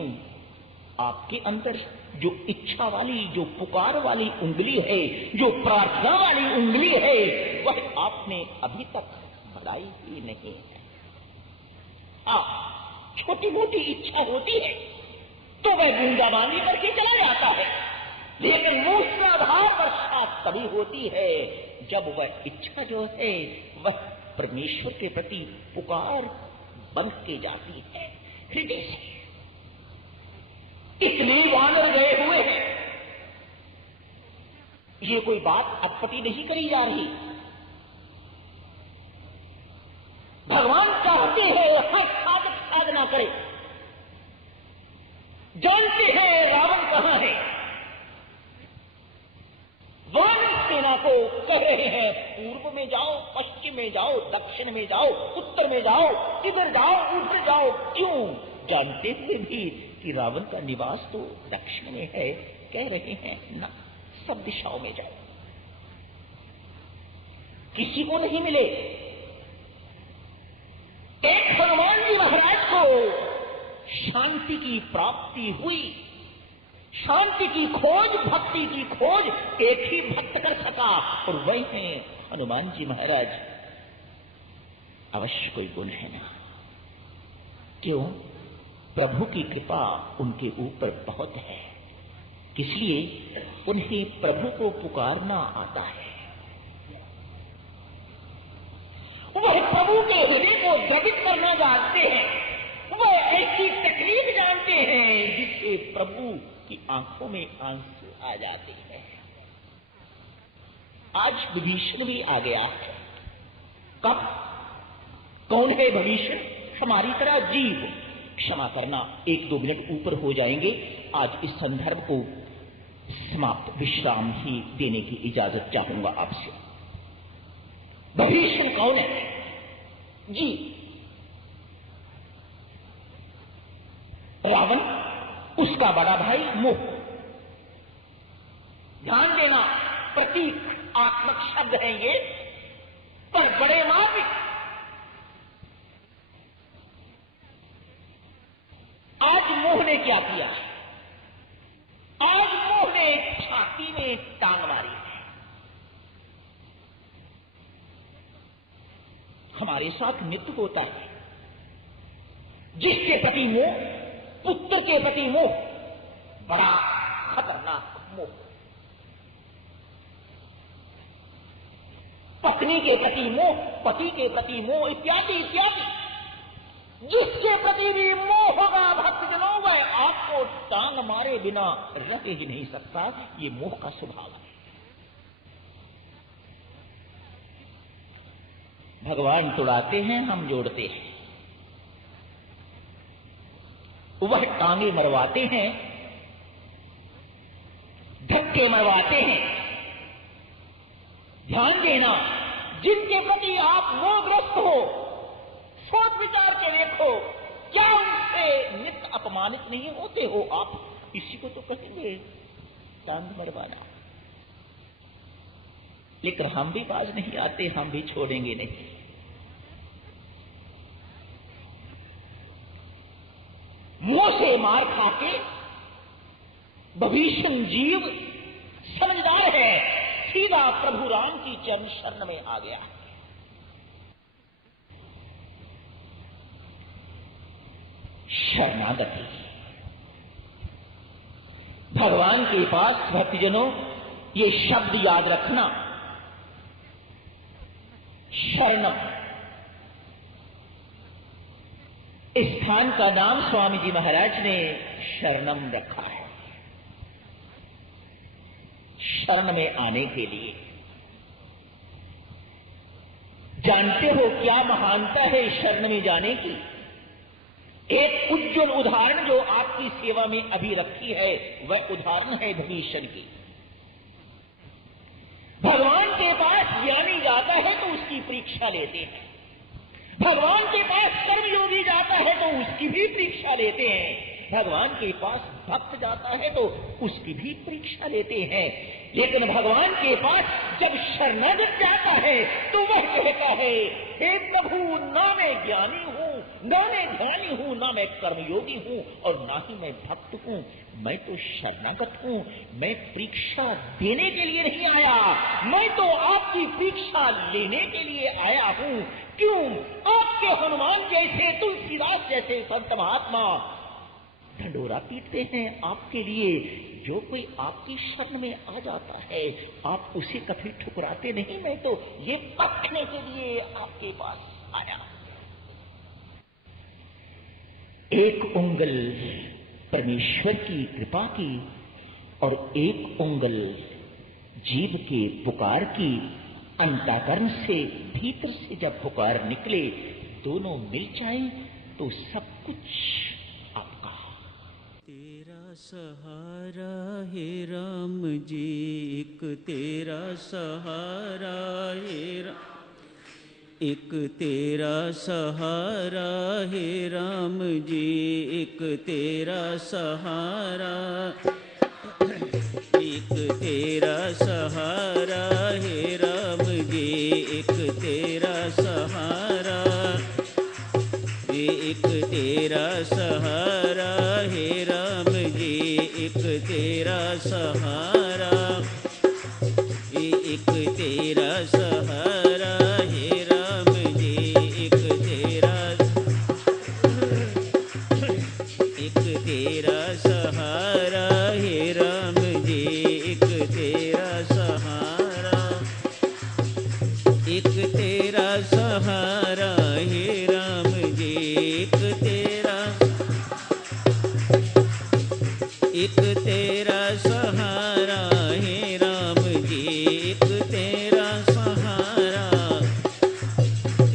आपके अंदर जो इच्छा वाली, जो पुकार वाली उंगली है, जो प्रार्थना वाली उंगली है, वह आपने अभी तक बढ़ाई ही नहीं है। छोटी मोटी इच्छा होती है तो वह बूंदाबांदी करके चला जाता है, लेकिन मूसलाधार वर्षा तभी होती है जब वह इच्छा जो है वह परमेश्वर के प्रति पुकार बन के जाती है हृदय से। इतने वानर गए हुए हैं, ये कोई बात अटपटी नहीं करी जा रही। भगवान चाहते हैं हर साधक साधना करे, जानते हैं रावण कहां है, वानर सेना को कह रहे हैं पूर्व में जाओ, पश्चिम में जाओ, दक्षिण में जाओ, उत्तर में जाओ, इधर जाओ, उधर जाओ। क्यों? जानते हुए भी कि रावण का निवास तो दक्षिण में है, कह रहे हैं ना, सब दिशाओं में जाओ, किसी को नहीं मिले। एक हनुमान जी महाराज को शांति की प्राप्ति हुई, शांति की खोज, भक्ति की खोज एक ही भक्त कर सका और वही हैं हनुमान जी महाराज। अवश्य कोई गुण है ना? क्यों? प्रभु की कृपा उनके ऊपर बहुत है, इसलिए उन्हें प्रभु को पुकारना आता है। वह प्रभु के हृदय को द्रवित करना जानते हैं, वह ऐसी तकलीफ जानते हैं जिससे प्रभु की आंखों में आंसू आ जाते हैं। आज विभीषण भी आ गया है। कब? कौन है विभीषण? हमारी तरह जीव। क्षमा करना, 1-2 मिनट ऊपर हो जाएंगे। आज इस संदर्भ को समाप्त विश्राम ही देने की इजाजत चाहूंगा आपसे। विभीषण कौन है? जी, रावण, उसका बड़ा भाई मोह। ध्यान देना, प्रतीकात्मक शब्द है ये, पर बड़े मापी। आज मोह ने क्या किया? आज मोह ने छाती में टांग मारी है। हमारे साथ नित्य होता है। जिसके प्रति मोह, पुत्र के प्रति मोह, बड़ा खतरनाक मोह। पत्नी के प्रति मोह, पति के प्रति मोह, इत्यादि इत्यादि। जिसके प्रति भी मोह होगा भक्तजनों, वह आपको टांग मारे बिना रह ही नहीं सकता। ये मोह का स्वभाव है। भगवान तोड़ाते हैं, हम जोड़ते हैं। वह टांगे मरवाते हैं, धक्के मरवाते हैं। ध्यान देना, जिनके प्रति आप मोहग्रस्त हो, सोच विचार के देखो, क्या उनसे नित्य अपमानित नहीं होते हो आप? इसी को तो कहेंगे टांग मरवाना। लेकिन हम भी बाज नहीं आते, हम भी छोड़ेंगे नहीं। मुंह से मार खाके भविष्य जीव समझदार है, सीधा प्रभु राम की चरण शरण में आ गया। शरणागति भगवान के पास भक्तजनों ये शब्द याद रखना, शरणम। इस स्थान का नाम स्वामी जी महाराज ने शरणम रखा है, शरण में आने के लिए। जानते हो क्या महानता है शरण में जाने की? एक उज्जवल उदाहरण जो आपकी सेवा में अभी रखी है वह उदाहरण है भविष्य की। भगवान के पास ज्ञानी जाता है तो उसकी परीक्षा लेते हैं, भगवान के पास कर्मयोगी जाता है तो उसकी भी परीक्षा लेते हैं, भगवान के पास भक्त जाता है तो उसकी भी परीक्षा लेते हैं। लेकिन भगवान के पास जब शरणागत जाता है तो वह कहता है, हे प्रभु, ना मैं ज्ञानी हूं, ना मैं ध्यानी हूं, ना मैं कर्मयोगी हूं और ना ही मैं भक्त हूं, मैं तो शरणागत हूं। मैं परीक्षा देने के लिए नहीं आया, मैं तो आपकी परीक्षा लेने के लिए आया हूं। क्यों? आपके हनुमान जैसे, तुलसीदास जैसे संत महात्मा ढंडोरा पीटते हैं आपके लिए। जो कोई आपकी शरण में आ जाता है आप उसे कभी ठुकराते नहीं। मैं तो ये पकड़ने के लिए आपके पास आया। एक उंगल परमेश्वर की कृपा की और एक उंगल जीव के पुकार की, अंतःकरण से भीतर से जब पुकार निकले, दोनों मिल जाए तो सब कुछ आपका। तेरा सहारा है राम जी, एक तेरा सहारा है एक तेरा सहारा है राम जी, एक तेरा सहारा, एक तेरा सहारा है राम जी, एक तेरा सहारा, एक तेरा सहारा है राम जी, एक तेरा सहारा, एक तेरा सहारा है राम जी, एक तेरा, एक तेरा सहारा है राम जी, एक तेरा सहारा, एक तेरा सहारा है राम जी, एक तेरा, एक तेरा सहारा है राम जी, एक तेरा सहारा,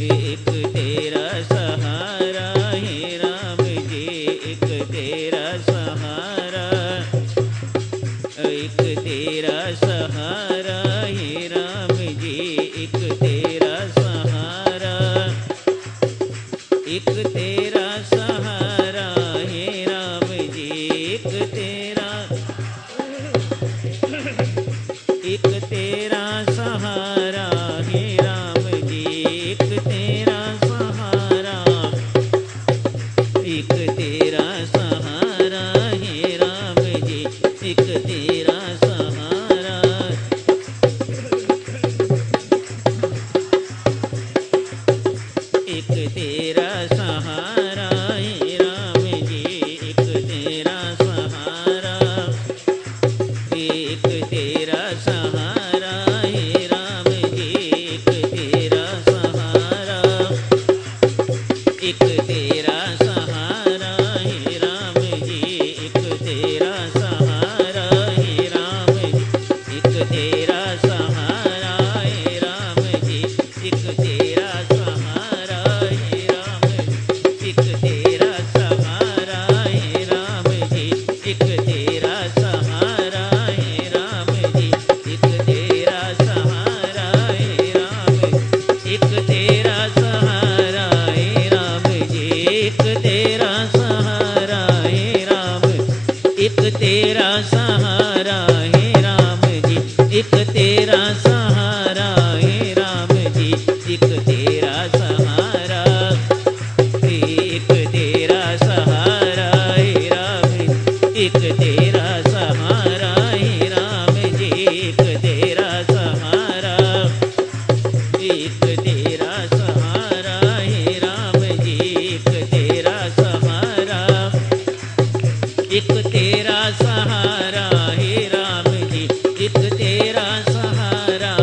एक तेरा सहारा है राम जी, एक तेरा सहारा, एक तेरा सहारा है राम जी, एक तेरा सहारा, एक तेरा सहारा है राम जी, एक तेरा, एक तेरा सहारा है राम जी, एक तेरा सहारा, एक तेरा सहारा है राम जी, एक तेरा सहारा, एक तेरा सहारा है राम जी, एक तेरा सहारा, एक तेरा सहारा है राम जी, एक तेरा सहारा, एक तेरा सहारा है राम जी, एक तेरा सहारा है राम जी, एक तेरा सहारा है राम जी, एक तेरा सहारा है राम जी, एक तेरा सहारा है राम जी, एक तेरा सहारा है राम जी, एक तेरा सहारा है राम, एक तेरा सहारा है राम जी, एक तेरा सहारा है राम, एक तेरा सहारा है राम जी, एक तेरा सहारा एक तेरा सहारा, एक तेरा सहारा हे राम, एक तेरा सहारा हे राम जी, एक तेरा सहारा, एक तेरा सहारा हे राम जी, एक तेरा सहारा, एक तेरा सहारा हे राम जी, एक तेरा सहारा,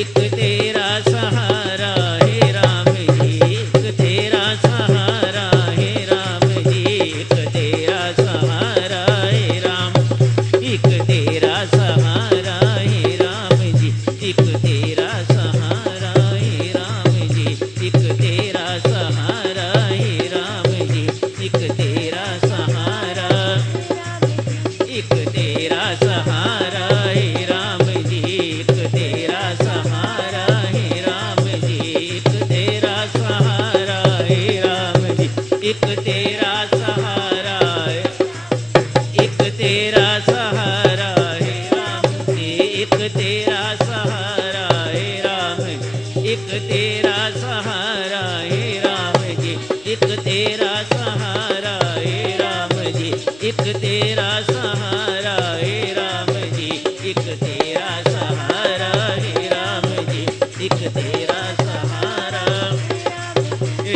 एक तेरा सहारा हे राम जी, एक तेरा सहारा हे राम जी, एक तेरा सहारा हे राम, एक तेरा सहारा हे राम जी, एक तेरा सहारा हे राम जी, एक तेरा सहारा हे राम जी, एक तेरा सहारा, एक तेरा सहारा हे राम जी, एक तेरा सहारा हे राम जी, एक तेरा सहारा हे राम जी, एक तेरा सहारा, एक तेरा सहारा हे राम जी, एक तेरा सहारा हे राम, एक तेरा सहारा हे राम जी, एक तेरा सहारा हे राम जी, एक तेरा सहारा हे राम जी, एक तेरा सहारा हे राम जी, एक तेरा सहारा,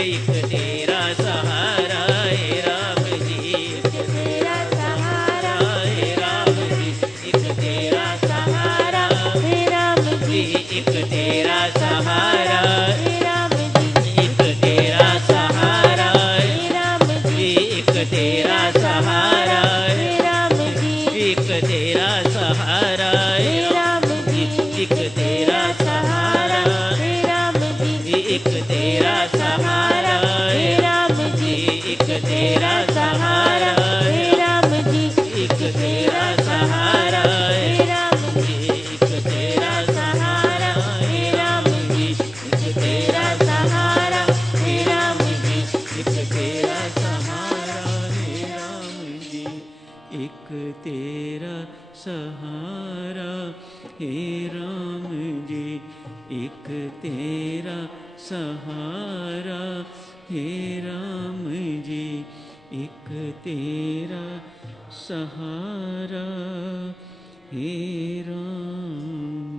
एक तेरा सहारा हे राम जी, एक तेरा सहारा हे राम जी, एक तेरा सहारा हे राम जी, एक तेरा सहारा हे राम जी, एक तेरा सहारा हे राम जी, एक तेरा सहारा हे राम जी, एक तेरा सहारा हे राम जी, एक तेरा सहारा हे राम जी, एक तेरा सहारा हे राम जी, एक तेरा सहारा हे राम जी, एक तेरा सहारा हे राम जी, एक तेरा सहारा हे राम जी, एक तेरा सहारा हे राम जी, एक तेरा सहारा हे राम जी, एक तेरा सहारा हे राम जी, एक तेरा सहारा हे राम जी, एक तेरा सहारा हे राम